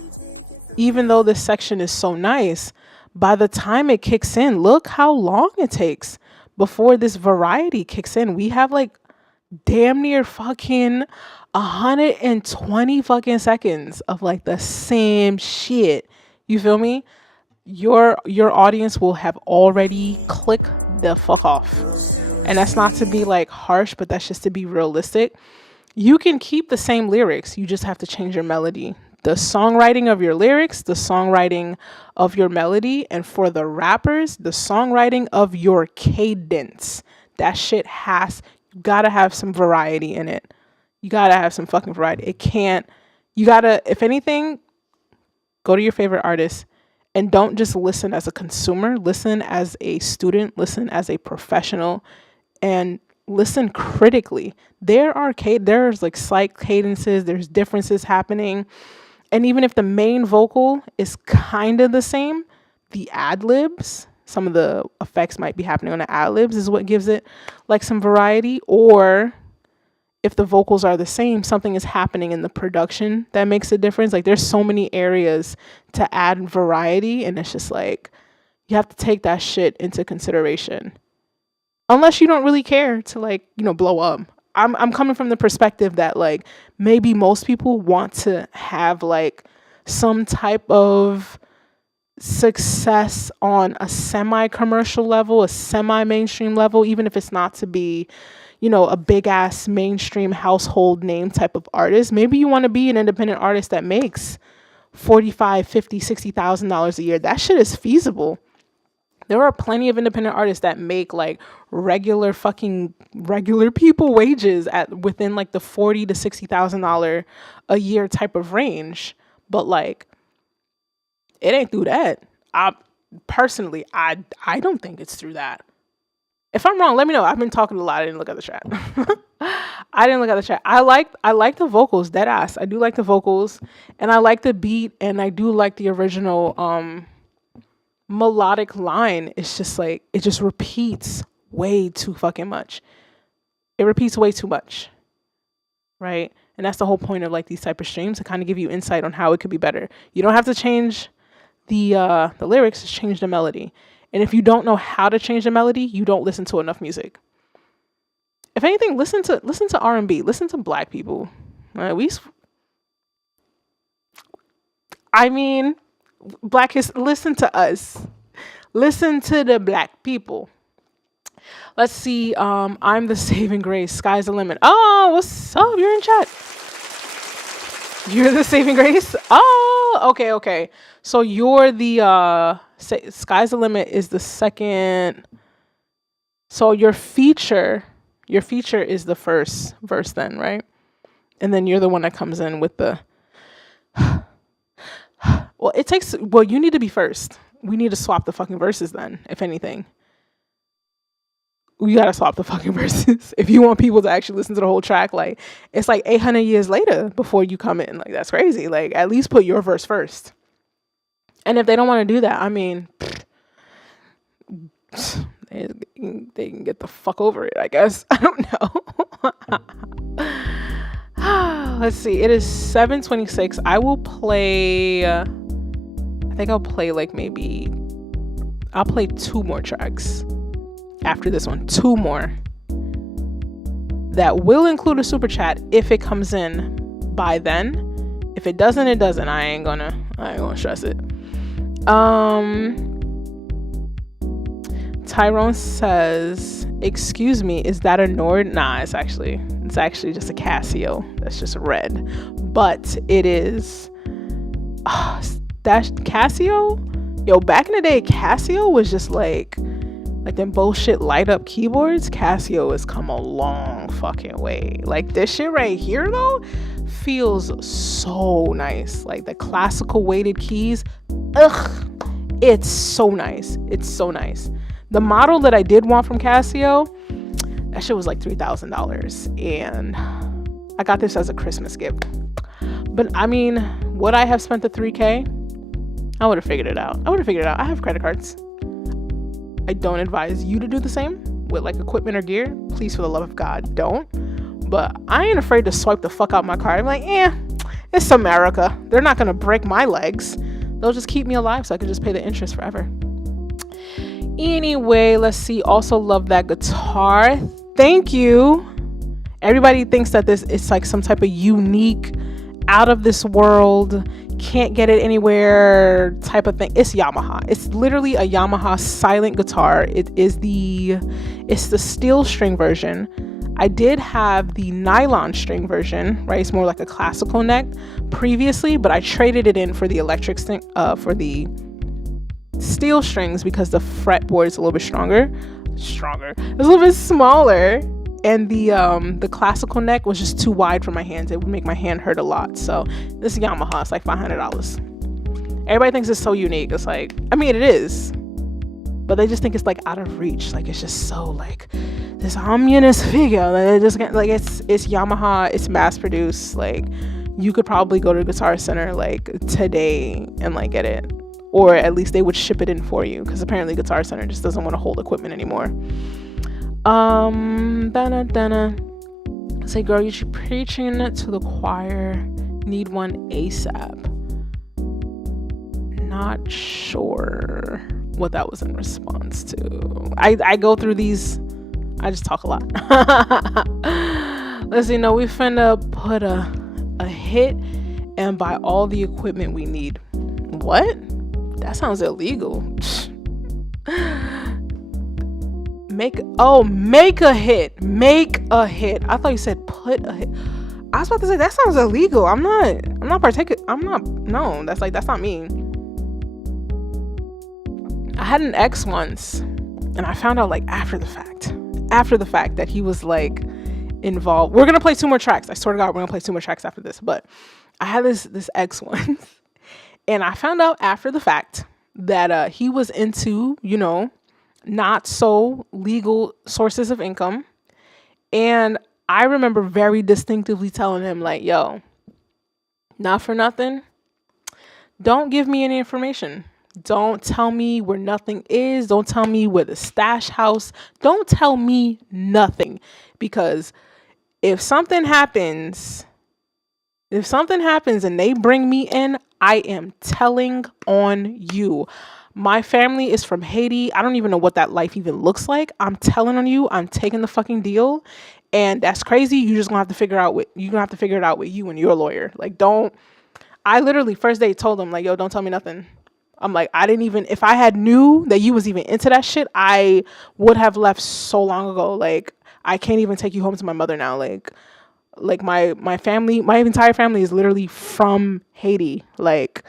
even though this section is so nice, by the time it kicks in, look how long it takes before this variety kicks in. We have like damn near fucking 120 fucking seconds of like the same shit. You feel me? Your audience will have already clicked the fuck off. And that's not to be like harsh, but that's just to be realistic. You can keep the same lyrics. You just have to change your melody. The songwriting of your lyrics, the songwriting of your melody, and for the rappers, the songwriting of your cadence. That shit you gotta have some variety in it. You gotta have some fucking variety. If anything, go to your favorite artist and don't just listen as a consumer. Listen as a student, listen as a professional, and listen critically. There's like slight cadences, there's differences happening. And even if the main vocal is kind of the same, the ad libs some of the effects might be happening on the ad-libs is what gives it like some variety. Or if the vocals are the same, something is happening in the production that makes a difference. Like there's so many areas to add variety, and it's just like you have to take that shit into consideration. Unless you don't really care to like, you know, blow up. I'm coming from the perspective that like maybe most people want to have like some type of success on a semi-commercial level, a semi-mainstream level, even if it's not to be, you know, a big ass mainstream household name type of artist. Maybe you want to be an independent artist that makes $45,000, $50,000, $60,000 a year. That shit is feasible. There are plenty of independent artists that make like regular people wages at within like the $40,000 to $60,000 a year type of range. But like, it ain't through that. I don't think it's through that. If I'm wrong, let me know. I've been talking a lot. I didn't look at the chat. I like the vocals, dead ass. I do like the vocals, and I like the beat, and I do like the original melodic line. It's just like it just repeats way too fucking much. It repeats way too much, right? And that's the whole point of like these type of streams, to kind of give you insight on how it could be better. You don't have to change the lyrics, just change the melody. And if you don't know how to change the melody, you don't listen to enough music. If anything, listen to R&B, listen to black people. Listen to us. Listen to the black people. Let's see. I'm the saving grace. Sky's the limit. Oh, what's up? You're in chat. You're the saving grace? Oh, okay. So you're the Sky's the limit is the second. So your feature is the first verse then, right? And then you're the one that comes in with the well, you need to be first. We need to swap the fucking verses then, if anything. We gotta swap the fucking verses if you want people to actually listen to the whole track. Like, it's like 800 years later before you come in. Like, that's crazy. Like, at least put your verse first. And if they don't want to do that, I mean, they can get the fuck over it, I guess. I don't know. Let's see. It is 7:26. I will play. I think I'll play I'll play 2 more tracks after this one. 2 more that will include a super chat if it comes in by then. If it doesn't, it doesn't. I ain't gonna stress it. Tyrone says, "Excuse me, is that a Nord?" Nah, it's actually just a Casio. That's just red, but it is. That Casio, yo, back in the day, Casio was just like them bullshit light up keyboards. Casio has come a long fucking way. Like, this shit right here though feels so nice. Like the classical weighted keys, it's so nice. It's so nice. The model that I did want from Casio, that shit was like $3,000, and I got this as a Christmas gift. But I mean, would I have spent the $3,000? I would have figured it out. I have credit cards. I don't advise you to do the same with like equipment or gear. Please, for the love of God, don't. But I ain't afraid to swipe the fuck out my card. I'm like, it's America. They're not gonna break my legs. They'll just keep me alive so I can just pay the interest forever. Anyway, let's see. Also love that guitar. Thank you. Everybody thinks that it's like some type of unique, out of this world, can't get it anywhere type of thing. It's Yamaha. It's literally a Yamaha silent guitar. It's the steel string version. I did have the nylon string version, right? It's more like a classical neck previously, but I traded it in for the electric string, for the steel strings, because the fretboard is a little bit stronger. It's a little bit smaller. And the classical neck was just too wide for my hands. It would make my hand hurt a lot. So this Yamaha is like $500. Everybody thinks it's so unique. It's like, I mean, it is, but they just think it's like out of reach. Like, it's just so like this ominous figure. Like, just like it's Yamaha. It's mass produced. Like, you could probably go to Guitar Center like today and like get it or at least they would ship it in for you, because apparently Guitar Center just doesn't want to hold equipment anymore. Dana. Say, girl, you should preaching to the choir. Need one ASAP. Not sure what that was in response to. I go through these. I just talk a lot. Let's see. No, we finna put a hit and buy all the equipment we need. What? That sounds illegal. Make a hit. I thought you said put a hit. I was about to say that sounds illegal. I'm not partaking. No, that's not me. I had an ex once, and I found out like after the fact that he was like involved. We're gonna play 2 more tracks. I swear to God, we're gonna play 2 more tracks after this. But I had this ex once, and I found out after the fact that he was into, not so legal sources of income. And I remember very distinctively telling him, like, yo, not for nothing, don't give me any information. Don't tell me where nothing is. Don't tell me where the stash house. Don't tell me nothing. Because if something happens and they bring me in, I am telling on you. My family is from Haiti. I don't even know what that life even looks like. I'm telling on you. I'm taking the fucking deal. And that's crazy. You just gonna have to figure it out with you and your lawyer. Like, I literally first day told him, like, yo, don't tell me nothing. I'm like, if I had knew that you was even into that shit, I would have left so long ago. Like, I can't even take you home to my mother now. Like my family, my entire family is literally from Haiti. Like,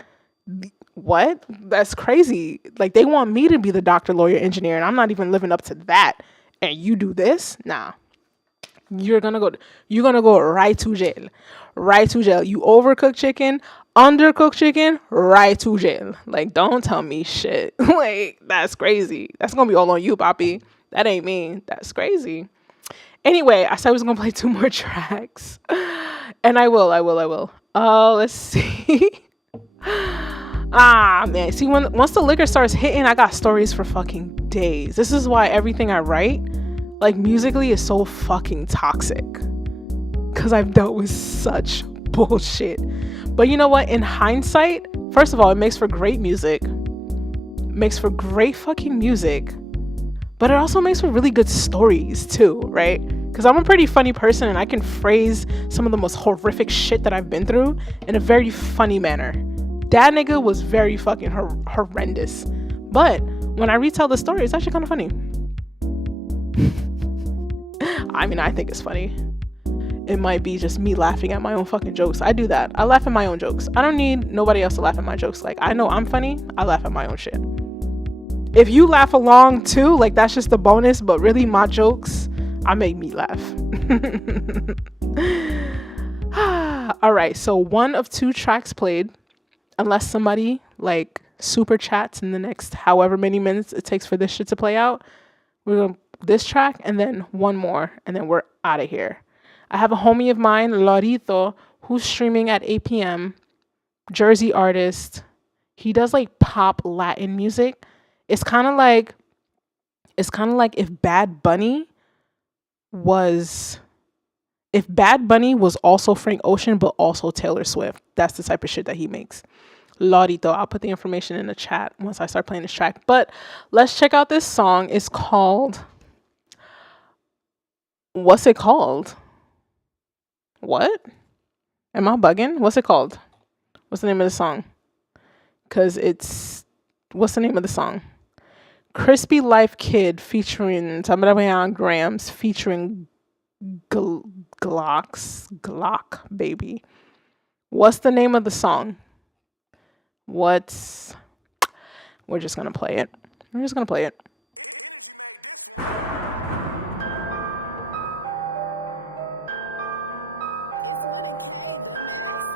what? That's crazy. Like, they want me to be the doctor, lawyer, engineer, and I'm not even living up to that. And you do this? Nah. You're gonna go right to jail. Right to jail. You overcook chicken, undercooked chicken, right to jail. Like, don't tell me shit. Like, that's crazy. That's gonna be all on you, Poppy. That ain't me. That's crazy. Anyway, I said I was gonna play 2 more tracks. And I will. Let's see. Man. See, once the liquor starts hitting, I got stories for fucking days. This is why everything I write, like, musically, is so fucking toxic. Because I've dealt with such bullshit. But you know what? In hindsight, first of all, it makes for great music. Makes for great fucking music. But it also makes for really good stories too, right? Because I'm a pretty funny person, and I can phrase some of the most horrific shit that I've been through in a very funny manner. That nigga was very fucking horrendous. But when I retell the story, it's actually kind of funny. I mean, I think it's funny. It might be just me laughing at my own fucking jokes. I do that. I laugh at my own jokes. I don't need nobody else to laugh at my jokes. Like, I know I'm funny. I laugh at my own shit. If you laugh along too, like, that's just a bonus. But really, my jokes, I make me laugh. All right. So 1 of 2 tracks played. Unless somebody, like, super chats in the next however many minutes it takes for this shit to play out. We're going to this track and then 1 more. And then we're out of here. I have a homie of mine, Lorito, who's streaming at 8 p.m. Jersey artist. He does like pop Latin music. It's kind of like if Bad Bunny was also Frank Ocean, but also Taylor Swift. That's the type of shit that he makes. Lorito. I'll put the information in the chat once I start playing this track. But let's check out this song. It's called... What's it called? What? Am I bugging? What's it called? What's the name of the song? Because it's... What's the name of the song? Crispy Life Kid featuring Tamara Grams featuring Glock, baby. What's the name of the song? We're just gonna play it. Energy made this one. It's with a K, dumbass.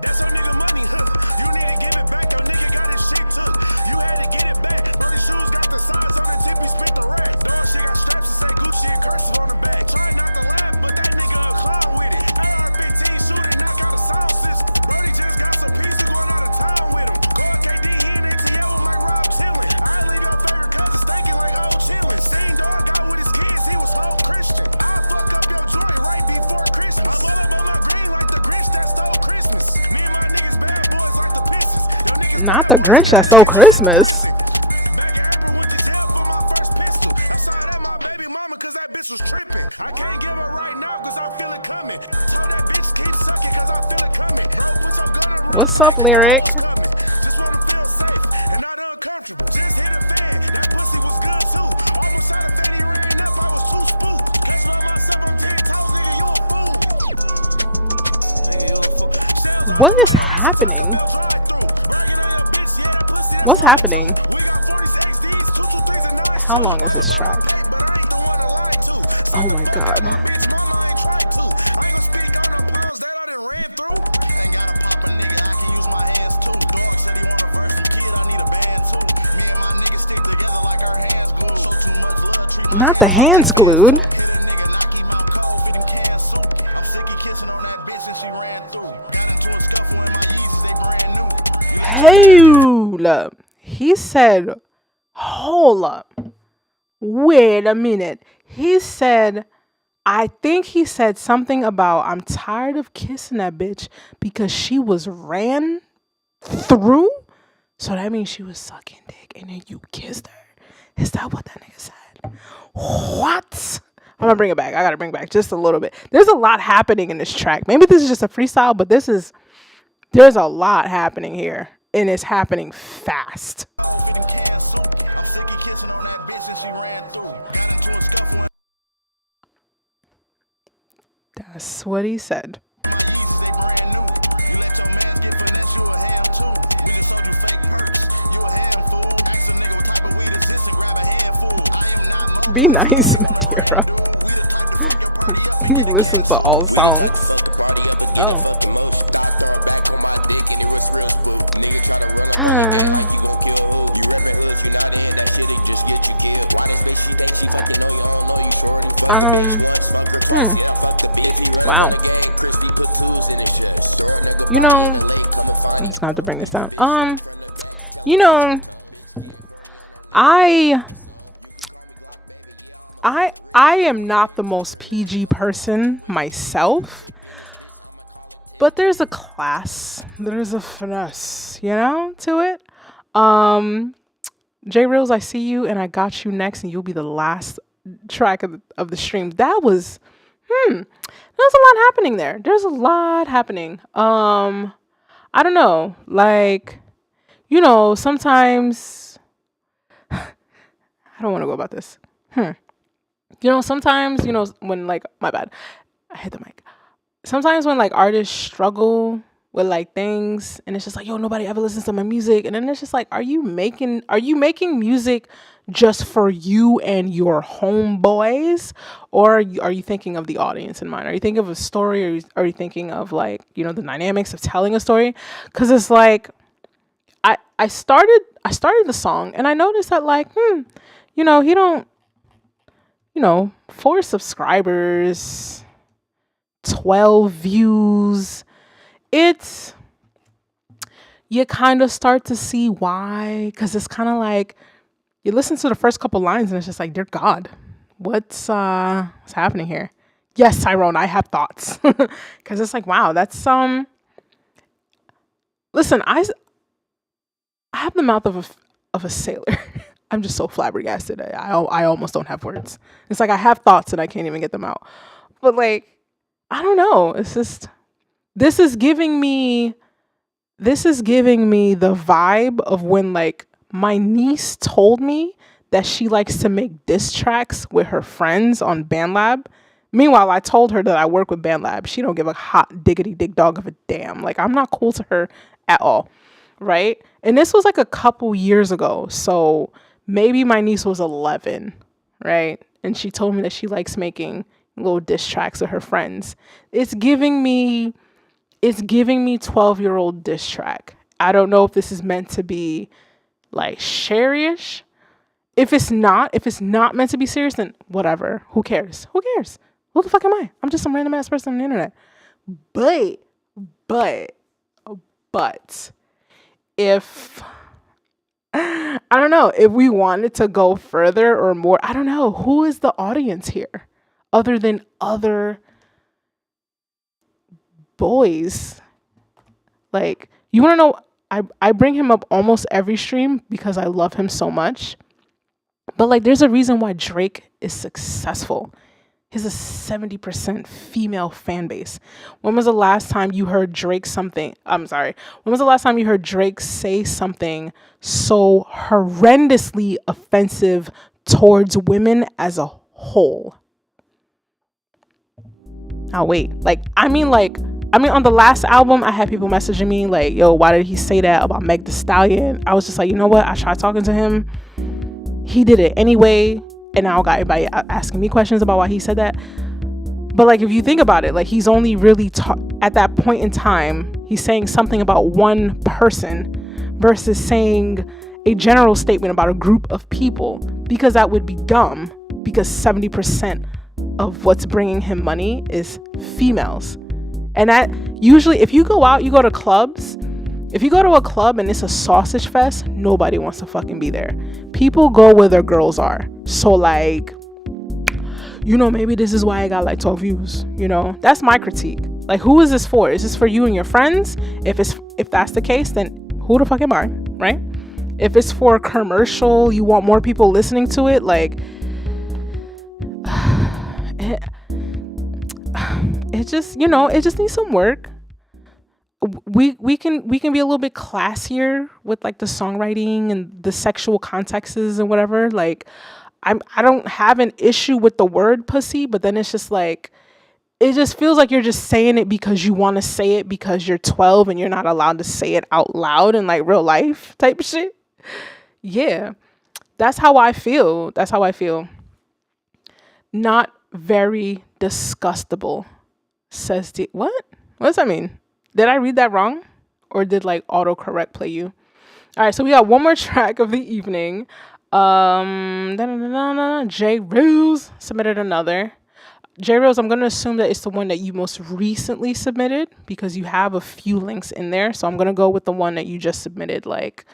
That's her nigga money, huh? You need to give it back. Your nigga got his shit took. You had to get it back. Bro, these shoes got the size on the tip. He spent the rack. Dog shit got straps to say Gucci and cursive on the back. Try not to laugh, but that nigga a clown with it. AR-15 shooter, knock out a sound system. Bro, Not the Grinch that stole Christmas. Back in April, went to jail for my first pistol. I shot at my baby mama cause that bitch was tripping. I can't give her right now cause I feel it coming. Told that bitch keep sucking cause I feel it coming. Bro, put your gun in real What's up, quick, Lyric? the hoes coming. Just wanna feel safe and not uncomfortable. Just hit a fan, that pussy was good too. Almost shot a fatty, ran up, I was too spooked. Catch by myself on 10 toes, nigga, you a fool. Nigga, you a fool. Shells What is out the happening? Taco Bell drive-thru. Bragging on your bitch, yeah, that pussy, that's What's mine happening? too. We got 40s, XDs, 223s, and 9s How too. long is All this about track? my pay, but I ain't the one to lie to. Suck the fuck out my bitch, mama, I ain't tried to. I ain't gonna speak on the pounds that I done ran through. Ain't gotta pop a nigga, I can use my hands too. Dog said he want a verse from Kid, I need a band too. Me and my niggas stick together like our hands glued. So too much love, treat my Not the hands like they glued. fans too. Hit a nigga, knock him out cold, feed him canned soup. I'm sick of kissing on that bitch and she ran through. Got into a scuffle in my Yeezys, they brand new. You let Hold up. He said, hold up. Wait a minute. He said, I think he said something about, I'm tired of kissing that bitch because she was ran through. So that means she was sucking dick and then you kissed her. Is that what that nigga said? What? I'm gonna bring it back. I gotta bring it back just a little bit. There's a lot happening in this track. Maybe this is just a freestyle, but there's a lot happening here. And it's happening fast. feed him canned soup. I'm sick of kissing on that bitch and she ran through. Got into a scuffle. That's what he said. My Yeezys, they brand new. You let your mans get finesse, you a ham too. We just sold you fake perks. You a ham fool. Ask a nigga what type of weed is this and grab a handful. I am not mobile. Be nice. We want a grand dude. We the type to fuck your party up and get it Listen to canceled. all We the songs. type to fuck a party up and get a fucking motion. Thought throw it back on my dick and it was real spook. Nigga try to run up on the gang like you gon' kill who? You reppin' hoods, you not in that shit'll just get you killed. Why this bitch she think she fucking know you don't know you shorty? Fuck the bitch once, fuck her twice, yeah fuck the bitch. If he run up on the gang, Crispy put twos in his chest. Throw a nigga body in the lake, come and find him. I'm just gonna have to bring this down. You know, I am not the most PG person myself, but there's a class, there's a finesse, you know, to it. J Reels, I see you and I got you next, and you'll be the last track of the stream. That was there's a lot happening there. There's a lot happening. I don't know, like, you know, sometimes I don't want to go about this. You know, sometimes, you know, when like, my bad, I hit the mic. Sometimes when like artists struggle with like things and it's just like, yo, nobody ever listens to my music. And then it's just like, are you making music just for you and your homeboys? Or are you thinking of the audience in mind? Are you thinking of a story? Or are you thinking of like, you know, the dynamics of telling a story? Because it's like, I started the song and I noticed that like, you know, he don't, you know, 4 subscribers, 12 views. It's, you kind of start to see why, because it's kind of like, you listen to the first couple lines and it's just like, dear God, what's happening here? Yes, Tyrone, I have thoughts. Because it's like, wow, that's, listen, I have the mouth of a sailor. I'm just so flabbergasted. I almost don't have words. It's like I have thoughts and I can't even get them out. But like, I don't know. It's just, this is giving me the vibe of when like my niece told me that she likes to make diss tracks with her friends on BandLab. Meanwhile, I told her that I work with BandLab. She don't give a hot diggity dig dog of a damn. Like, I'm not cool to her at all. Right? And this was like a couple years ago. So maybe my niece was 11, right? And she told me that she likes making little diss tracks with her friends. It's giving me 12-year-old diss track. I don't know if this is meant to be like sharyish. If it's not meant to be serious, then whatever. Who cares? Who the fuck am I? I'm just some random ass person on the internet. But if I don't know, if we wanted to go further or more, I don't know, who is the audience here other than other boys? Like, you want to know, I bring him up almost every stream because I love him so much. But like, there's a reason why Drake is successful. He's a 70% female fan base. When was the last time you heard Drake something? I'm sorry. When was the last time you heard Drake say something so horrendously offensive towards women as a whole? Now wait, I mean on the last album, I had people messaging me like, yo, why did he say that about Meg Thee Stallion? I was just like, you know what? I tried talking to him. He did it anyway. And now I got everybody asking me questions about why he said that. But like, if you think about it, like, he's only really at that point in time, he's saying something about one person versus saying a general statement about a group of people, because that would be dumb, because 70% of what's bringing him money is females. And that usually, if you go out, you go to clubs, if you go to a club and it's a sausage fest, nobody wants to fucking be there. People go where their girls are. So like, you know, maybe this is why I got like 12 views, you know? That's my critique. Like, who is this for? Is this for you and your friends? If that's the case, then who the fuck am I, right? If it's for a commercial, you want more people listening to it, like, it just, you know, it just needs some work. We can be a little bit classier with like the songwriting and the sexual contexts and whatever. Like, I don't have an issue with the word pussy, but then it's just like, it just feels like you're just saying it because you want to say it because you're 12 and you're not allowed to say it out loud in like real life type of shit. Yeah, that's how I feel. Not very disgustable, says what does that mean? Did I read that wrong? Or did like autocorrect play you? All right, so we got one more track of the evening. J Rose submitted another. J Rose, I'm going to assume that it's the one that you most recently submitted because you have a few links in there. So I'm going to go with the one that you just submitted like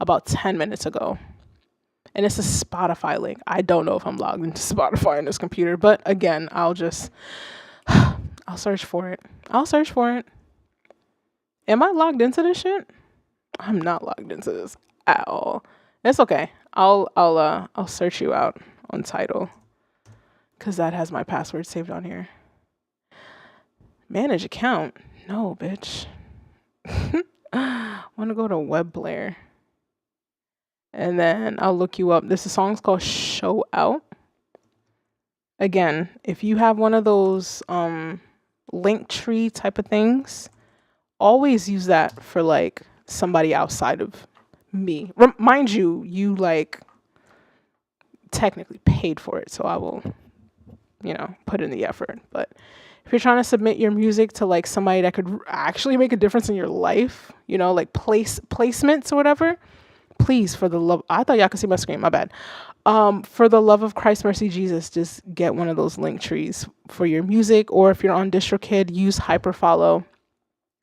about 10 minutes ago. And it's a Spotify link. I don't know if I'm logged into Spotify on this computer, but again, I'll search for it. Am I logged into this shit? I'm not logged into this at all. It's okay. I'll search you out on Tidal because that has my password saved on here. Manage account? No, bitch. I want to go to web player. And then I'll look you up. This song's called Show Out. Again, if you have one of those link tree type of things, always use that for like somebody outside of me. Mind you, you like technically paid for it, so I will, you know, put in the effort. But if you're trying to submit your music to like somebody that could actually make a difference in your life, you know, like placements or whatever, please, for the love, I thought y'all could see my screen, my bad. For the love of Christ, mercy, Jesus, just get one of those link trees for your music. Or if you're on DistroKid, use Hyperfollow.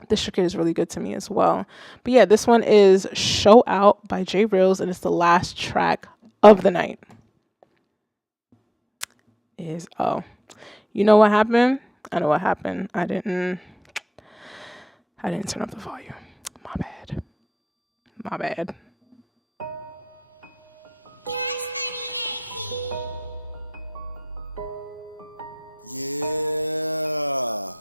DistroKid is really good to me as well. But yeah, this one is Show Out by J Reels, and it's the last track of the night. You know what happened? I know what happened. I didn't turn up the volume. My bad. Yeah.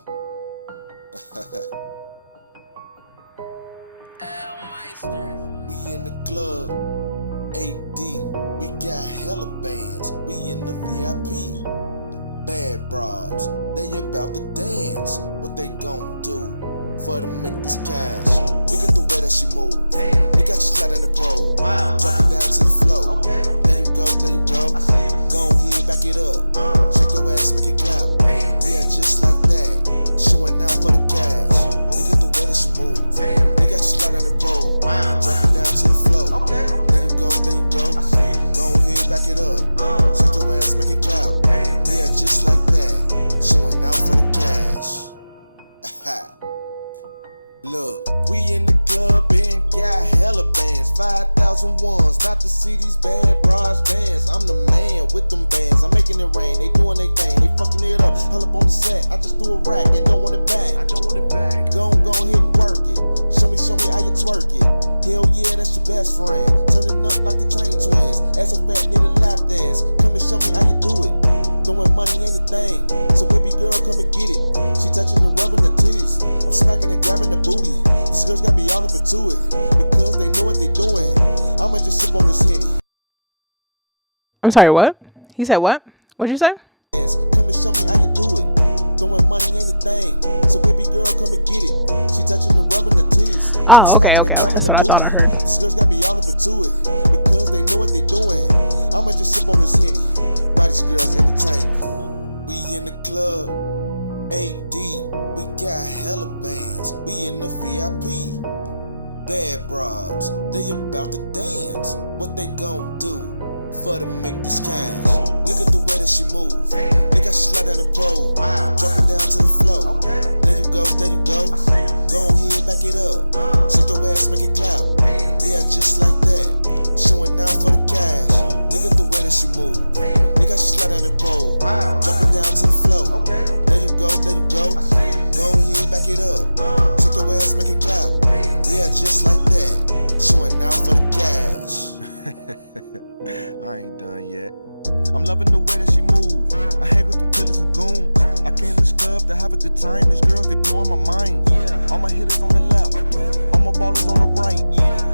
We in the club, AD, we got hella bands. We in the VIP, bad bras, they about to dance. What they gon' do for to make this cash? Look at the way that she move. We got you slide in the pole. Drop it down to the floor. There you go. Go ahead, back it up. Shake your ass, make it clap. Yeah, just like that. Showing out for the cash. Look at the way that she move. We got you slide in the pole. Drop it down to the floor. There you go. Go ahead, back it up. Shake your ass, make it clap. Yeah, just like that. Showing out for the cash. Look, we in the club and got hella bands. 5,000 2001s, not to see these bad bras dance. I'm the man with them bands. I'm making it rain. They doing their thing. They fucking it up. Hull up on the set. I just do a rack and don't want it back. I don't want it back. Go ahead and work it. Show me how you twerk it. Hell yeah, that's your best friend. Turning up like the Chain Twins. Ass so fat, need a lap dance. Come and show me how you do it. Throwing money ain't a thing. So baby girl, come and get it. She touching and rubbing the titties. I'm smacking and grabbing the booty. These girls got me all up into it. Because they know what they doing. I'ma just sip on this Henny. I'm sorry, what? He said what? What'd you say? Come and show me how you do it. Throwing money ain't a thing. So baby girl, come and get it. She touching and rubbing the titties. Oh, okay. That's what I thought I heard. These girls got me all up into it. Because they know what they doing. I'ma just sip on this Henny. Why these girls in the tank? We in the club. AD. We got hella bands. We in the VIP. Bad broads. They about to dance. What they gon' do for to make this cash? Look at the way that she move. Look how she slide down the pole. Drop it down to the floor. There you go. Go ahead, back it up. Shake your ass, make it clap. Yeah, just like that. Showing out for the cash. Look at the way that she move. Look how she slide down the pole. Drop it down to the floor. There you go. Go ahead, back it up. Shake your ass, make it clap. Yeah, just like that. Showing out for the cash. I ain't done yet. I'm loving the way that she move. I hang with them killers and goons. I came to this club to have a good time. These girls, they blowing my mind. All my hitters on the left, all my ballers on the right.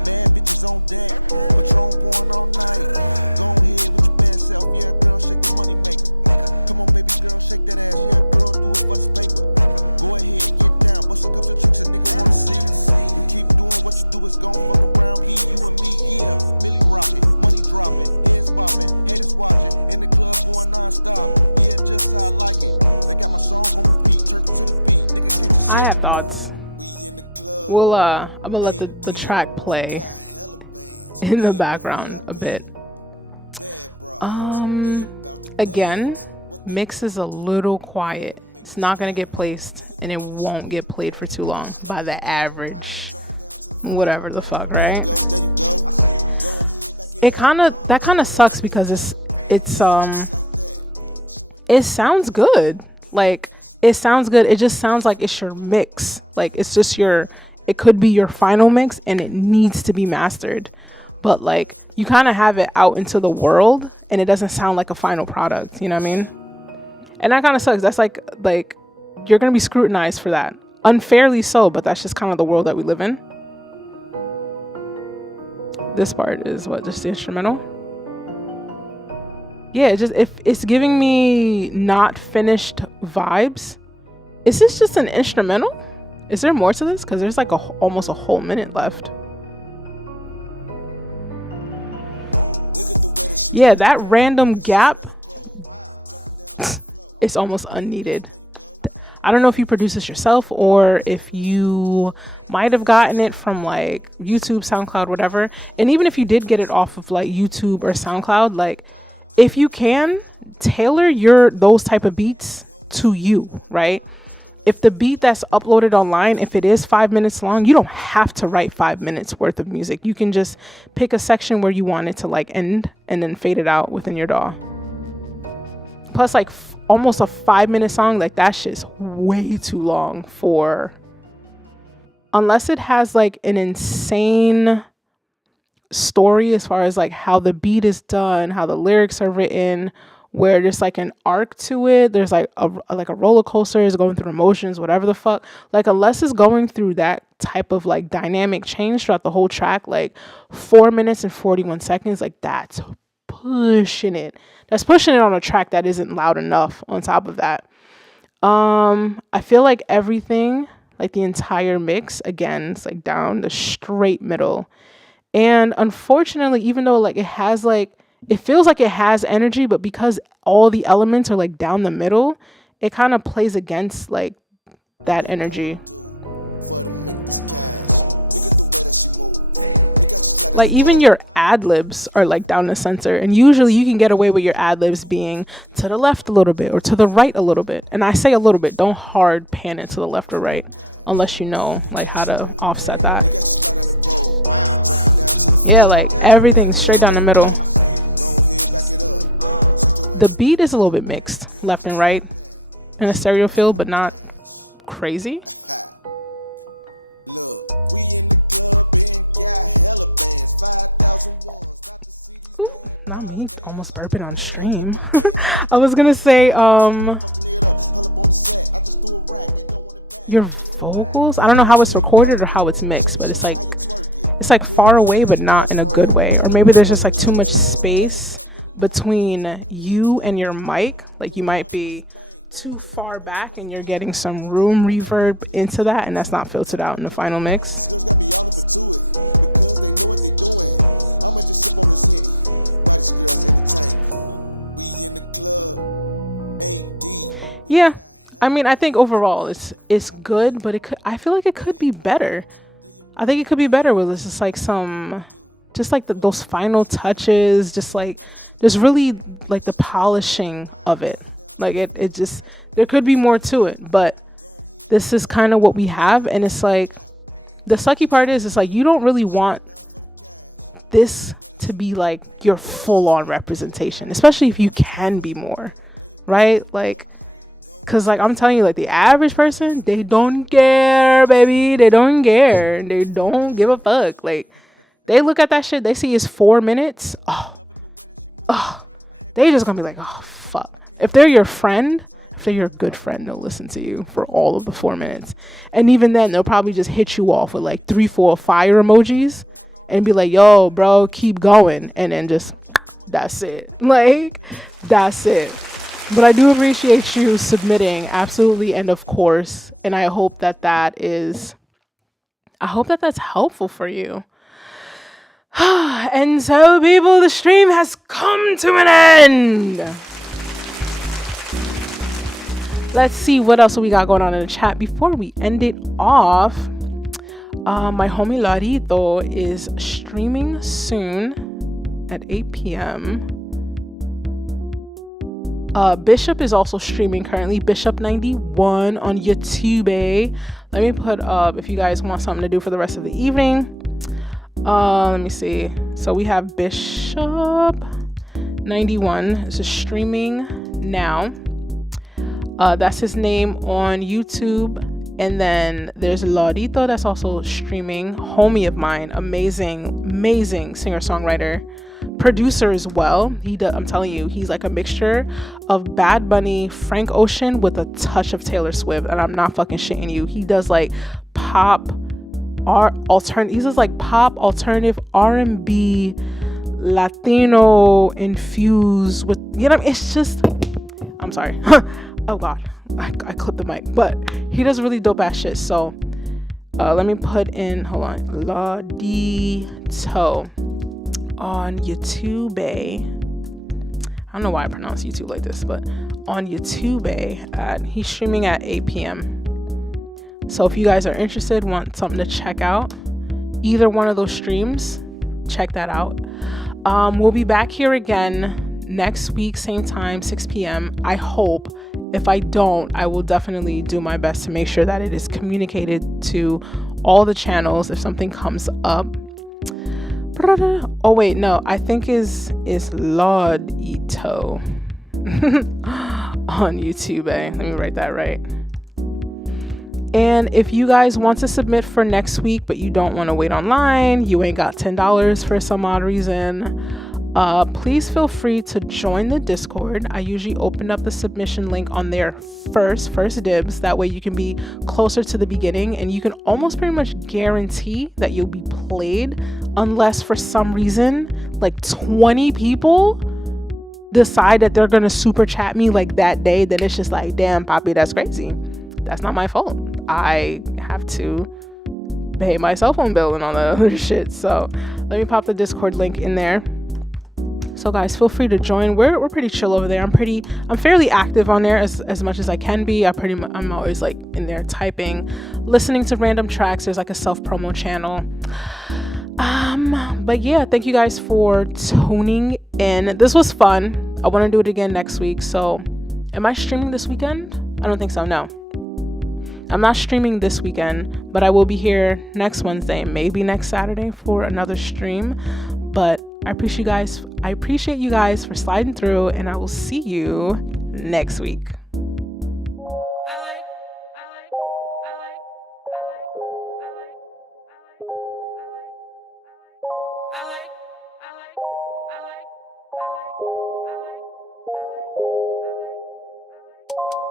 Bad bitches on deck, Patron pouring all night. Go ahead with your bad self, yeah, girl, shake the money maker. Come on, baby girl, shake that ass, yeah, girl, do it for the paper. Go ahead, get down, bust a couple of tricks a nigga wanna see. You keep doing what you do, it's gon' fuck around, be you and me, yeah. Millie rockin', money dropping, heads bopping, haters watching, in the club going non-stop. Yeah, just how I like it. They got my song on repeat, turkey to the beat, nigga, can't you see? I have thoughts. Well, I'm gonna let the track play in the background a bit. Again, mix is a little quiet. It's not gonna get placed, and it won't get played for too long by the average, whatever the fuck, right? That kind of sucks because it sounds good. Like, it sounds good. It just sounds like it's your mix. Like, it's just it could be your final mix, and it needs to be mastered. But like, you kind of have it out into the world, and it doesn't sound like a final product. You know what I mean? And that kind of sucks. That's like you're gonna be scrutinized for that, unfairly so. But that's just kind of the world that we live in. This part is just the instrumental. Yeah, it's giving me not finished vibes. Is this just an instrumental? Is there more to this? Because there's like almost a whole minute left. Yeah, that random gap, it's almost unneeded. I don't know if you produce this yourself or if you might have gotten it from like YouTube, SoundCloud, whatever. And even if you did get it off of like YouTube or SoundCloud, like, if you can tailor those type of beats to you, right? If the beat that's uploaded online, if it is 5 minutes long, you don't have to write 5 minutes worth of music. You can just pick a section where you want it to like end and then fade it out within your DAW. Plus, like almost a 5 minute song, like that shit's way too long for, unless it has like an insane story as far as like how the beat is done, how the lyrics are written, where there's like an arc to it, there's like a roller coaster is going through emotions, whatever the fuck. Like, unless it's going through that type of like dynamic change throughout the whole track, like 4 minutes and 41 seconds, like that's pushing it. That's pushing it on a track that isn't loud enough on top of that. I feel like everything, like the entire mix, again, it's like down the straight middle. And unfortunately, even though like it feels like it has energy, but because all the elements are like down the middle, it kind of plays against like that energy. Like, even your ad-libs are like down the center, and usually you can get away with your ad-libs being to the left a little bit or to the right a little bit. And I say a little bit, don't hard pan it to the left or right unless you know like how to offset that. Yeah, like everything straight down the middle. The beat is a little bit mixed, left and right, in a stereo field, but not crazy. Look, we in the club and got hella bands, 5,000 ones. Not me, almost burping on stream. I was gonna say, your vocals, I don't know how it's recorded or how it's mixed, but it's like far away, but not in a good way. Or maybe there's just like too much space between you and your mic. Like you might be too far back and you're getting some room reverb into that, and that's not filtered out in the final mix. These girls got me all up into it because they know what they doing. I'ma just sip on this Henny. Whitest girls entertainment. We in the club. AD. Yeah, I mean, I think overall it's good, but I feel like it could be better. I think it could be better with this. Just like those final touches, just really like the polishing of it. Like it just, there could be more to it, but this is kind of what we have. And it's like, the sucky part is, it's like, you don't really want this to be like your full-on representation, especially if you can be more, right? Like, cause like I'm telling you, like the average person, they don't care, baby. They don't care. They don't give a fuck. Like, they look at that shit, they see it's 4 minutes. They just gonna be like, oh fuck. If they're your friend, if they're your good friend, they'll listen to you for all of the 4 minutes. And even then, they'll probably just hit you off with like 3-4 fire emojis and be like, yo, bro, keep going. And then just, that's it. Like, that's it. But I do appreciate you submitting, absolutely, and of course. And I hope that's helpful for you. And so, people, the stream has come to an end. Let's see what else we got going on in the chat before we end it off. My homie Larito is streaming soon at 8 p.m. Bishop is also streaming currently, Bishop91 on YouTube. Let me put up if you guys want something to do for the rest of the evening. Let me see. So we have Bishop91 is streaming now. That's his name on YouTube. And then there's Larito that's also streaming, homie of mine, amazing singer-songwriter, producer as well. I'm telling you, he's like a mixture of Bad Bunny, Frank Ocean with a touch of Taylor Swift, and I'm not fucking shitting you. He does like pop alternative R&B, Latino infused with, you know, it's just, I'm sorry. Oh god, I clipped the mic, but he does really dope ass shit. So let me put in, hold on, Larito on YouTube. I don't know why I pronounce YouTube like this, but on YouTube, he's streaming at 8 p.m. So if you guys are interested, want something to check out, either one of those streams, check that out. We'll be back here again next week, same time, 6 p.m. I hope. If I don't, I will definitely do my best to make sure that it is communicated to all the channels if something comes up. Oh wait, no, I think is Larito on YouTube. Let me write that right. And if you guys want to submit for next week, but you don't want to wait online, you ain't got $10 for some odd reason, please feel free to join the Discord. I usually open up the submission link on there first dibs. That way you can be closer to the beginning, and you can almost pretty much guarantee that you'll be played, unless for some reason like 20 people decide that they're gonna super chat me like that day. Then it's just like, damn, Poppy, that's crazy. That's not my fault. I have to pay my cell phone bill and all that other shit. So let me pop the Discord link in there. So guys, feel free to join. We're pretty chill over there. I'm fairly active on there as much as I can be. I'm always like in there typing, listening to random tracks. There's like a self-promo channel. But yeah, thank you guys for tuning in. This was fun. I want to do it again next week. So am I streaming this weekend? I don't think so, no. I'm not streaming this weekend, but I will be here next Wednesday, maybe next Saturday for another stream. But I appreciate you guys for sliding through, and I will see you next week.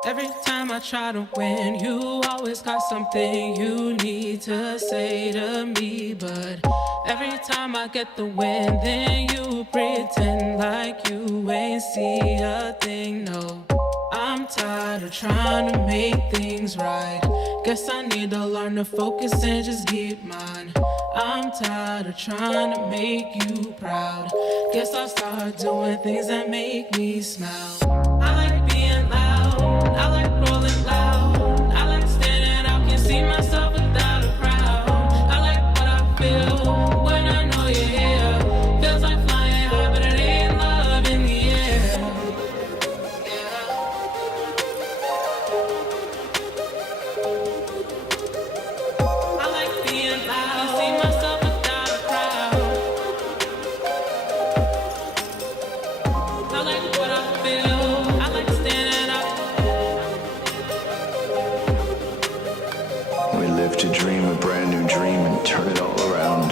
Every time I try to win, you always got something you need to say to me. But every time I get the win, then you pretend like you ain't see a thing. No, I'm tired of trying to make things right. Guess I need to learn to focus and just get mine. I'm tired of trying to make you proud. Guess I'll start doing things that make me smile. I like being loud, I like rolling loud, I like standing out, can see myself without a crowd. I like what I feel when I know you're here. Feels like flying high, but it ain't love in the air. I like being loud, see myself without a crowd. I like what I feel, I like standing out. We live to dream a brand new dream and turn it all around.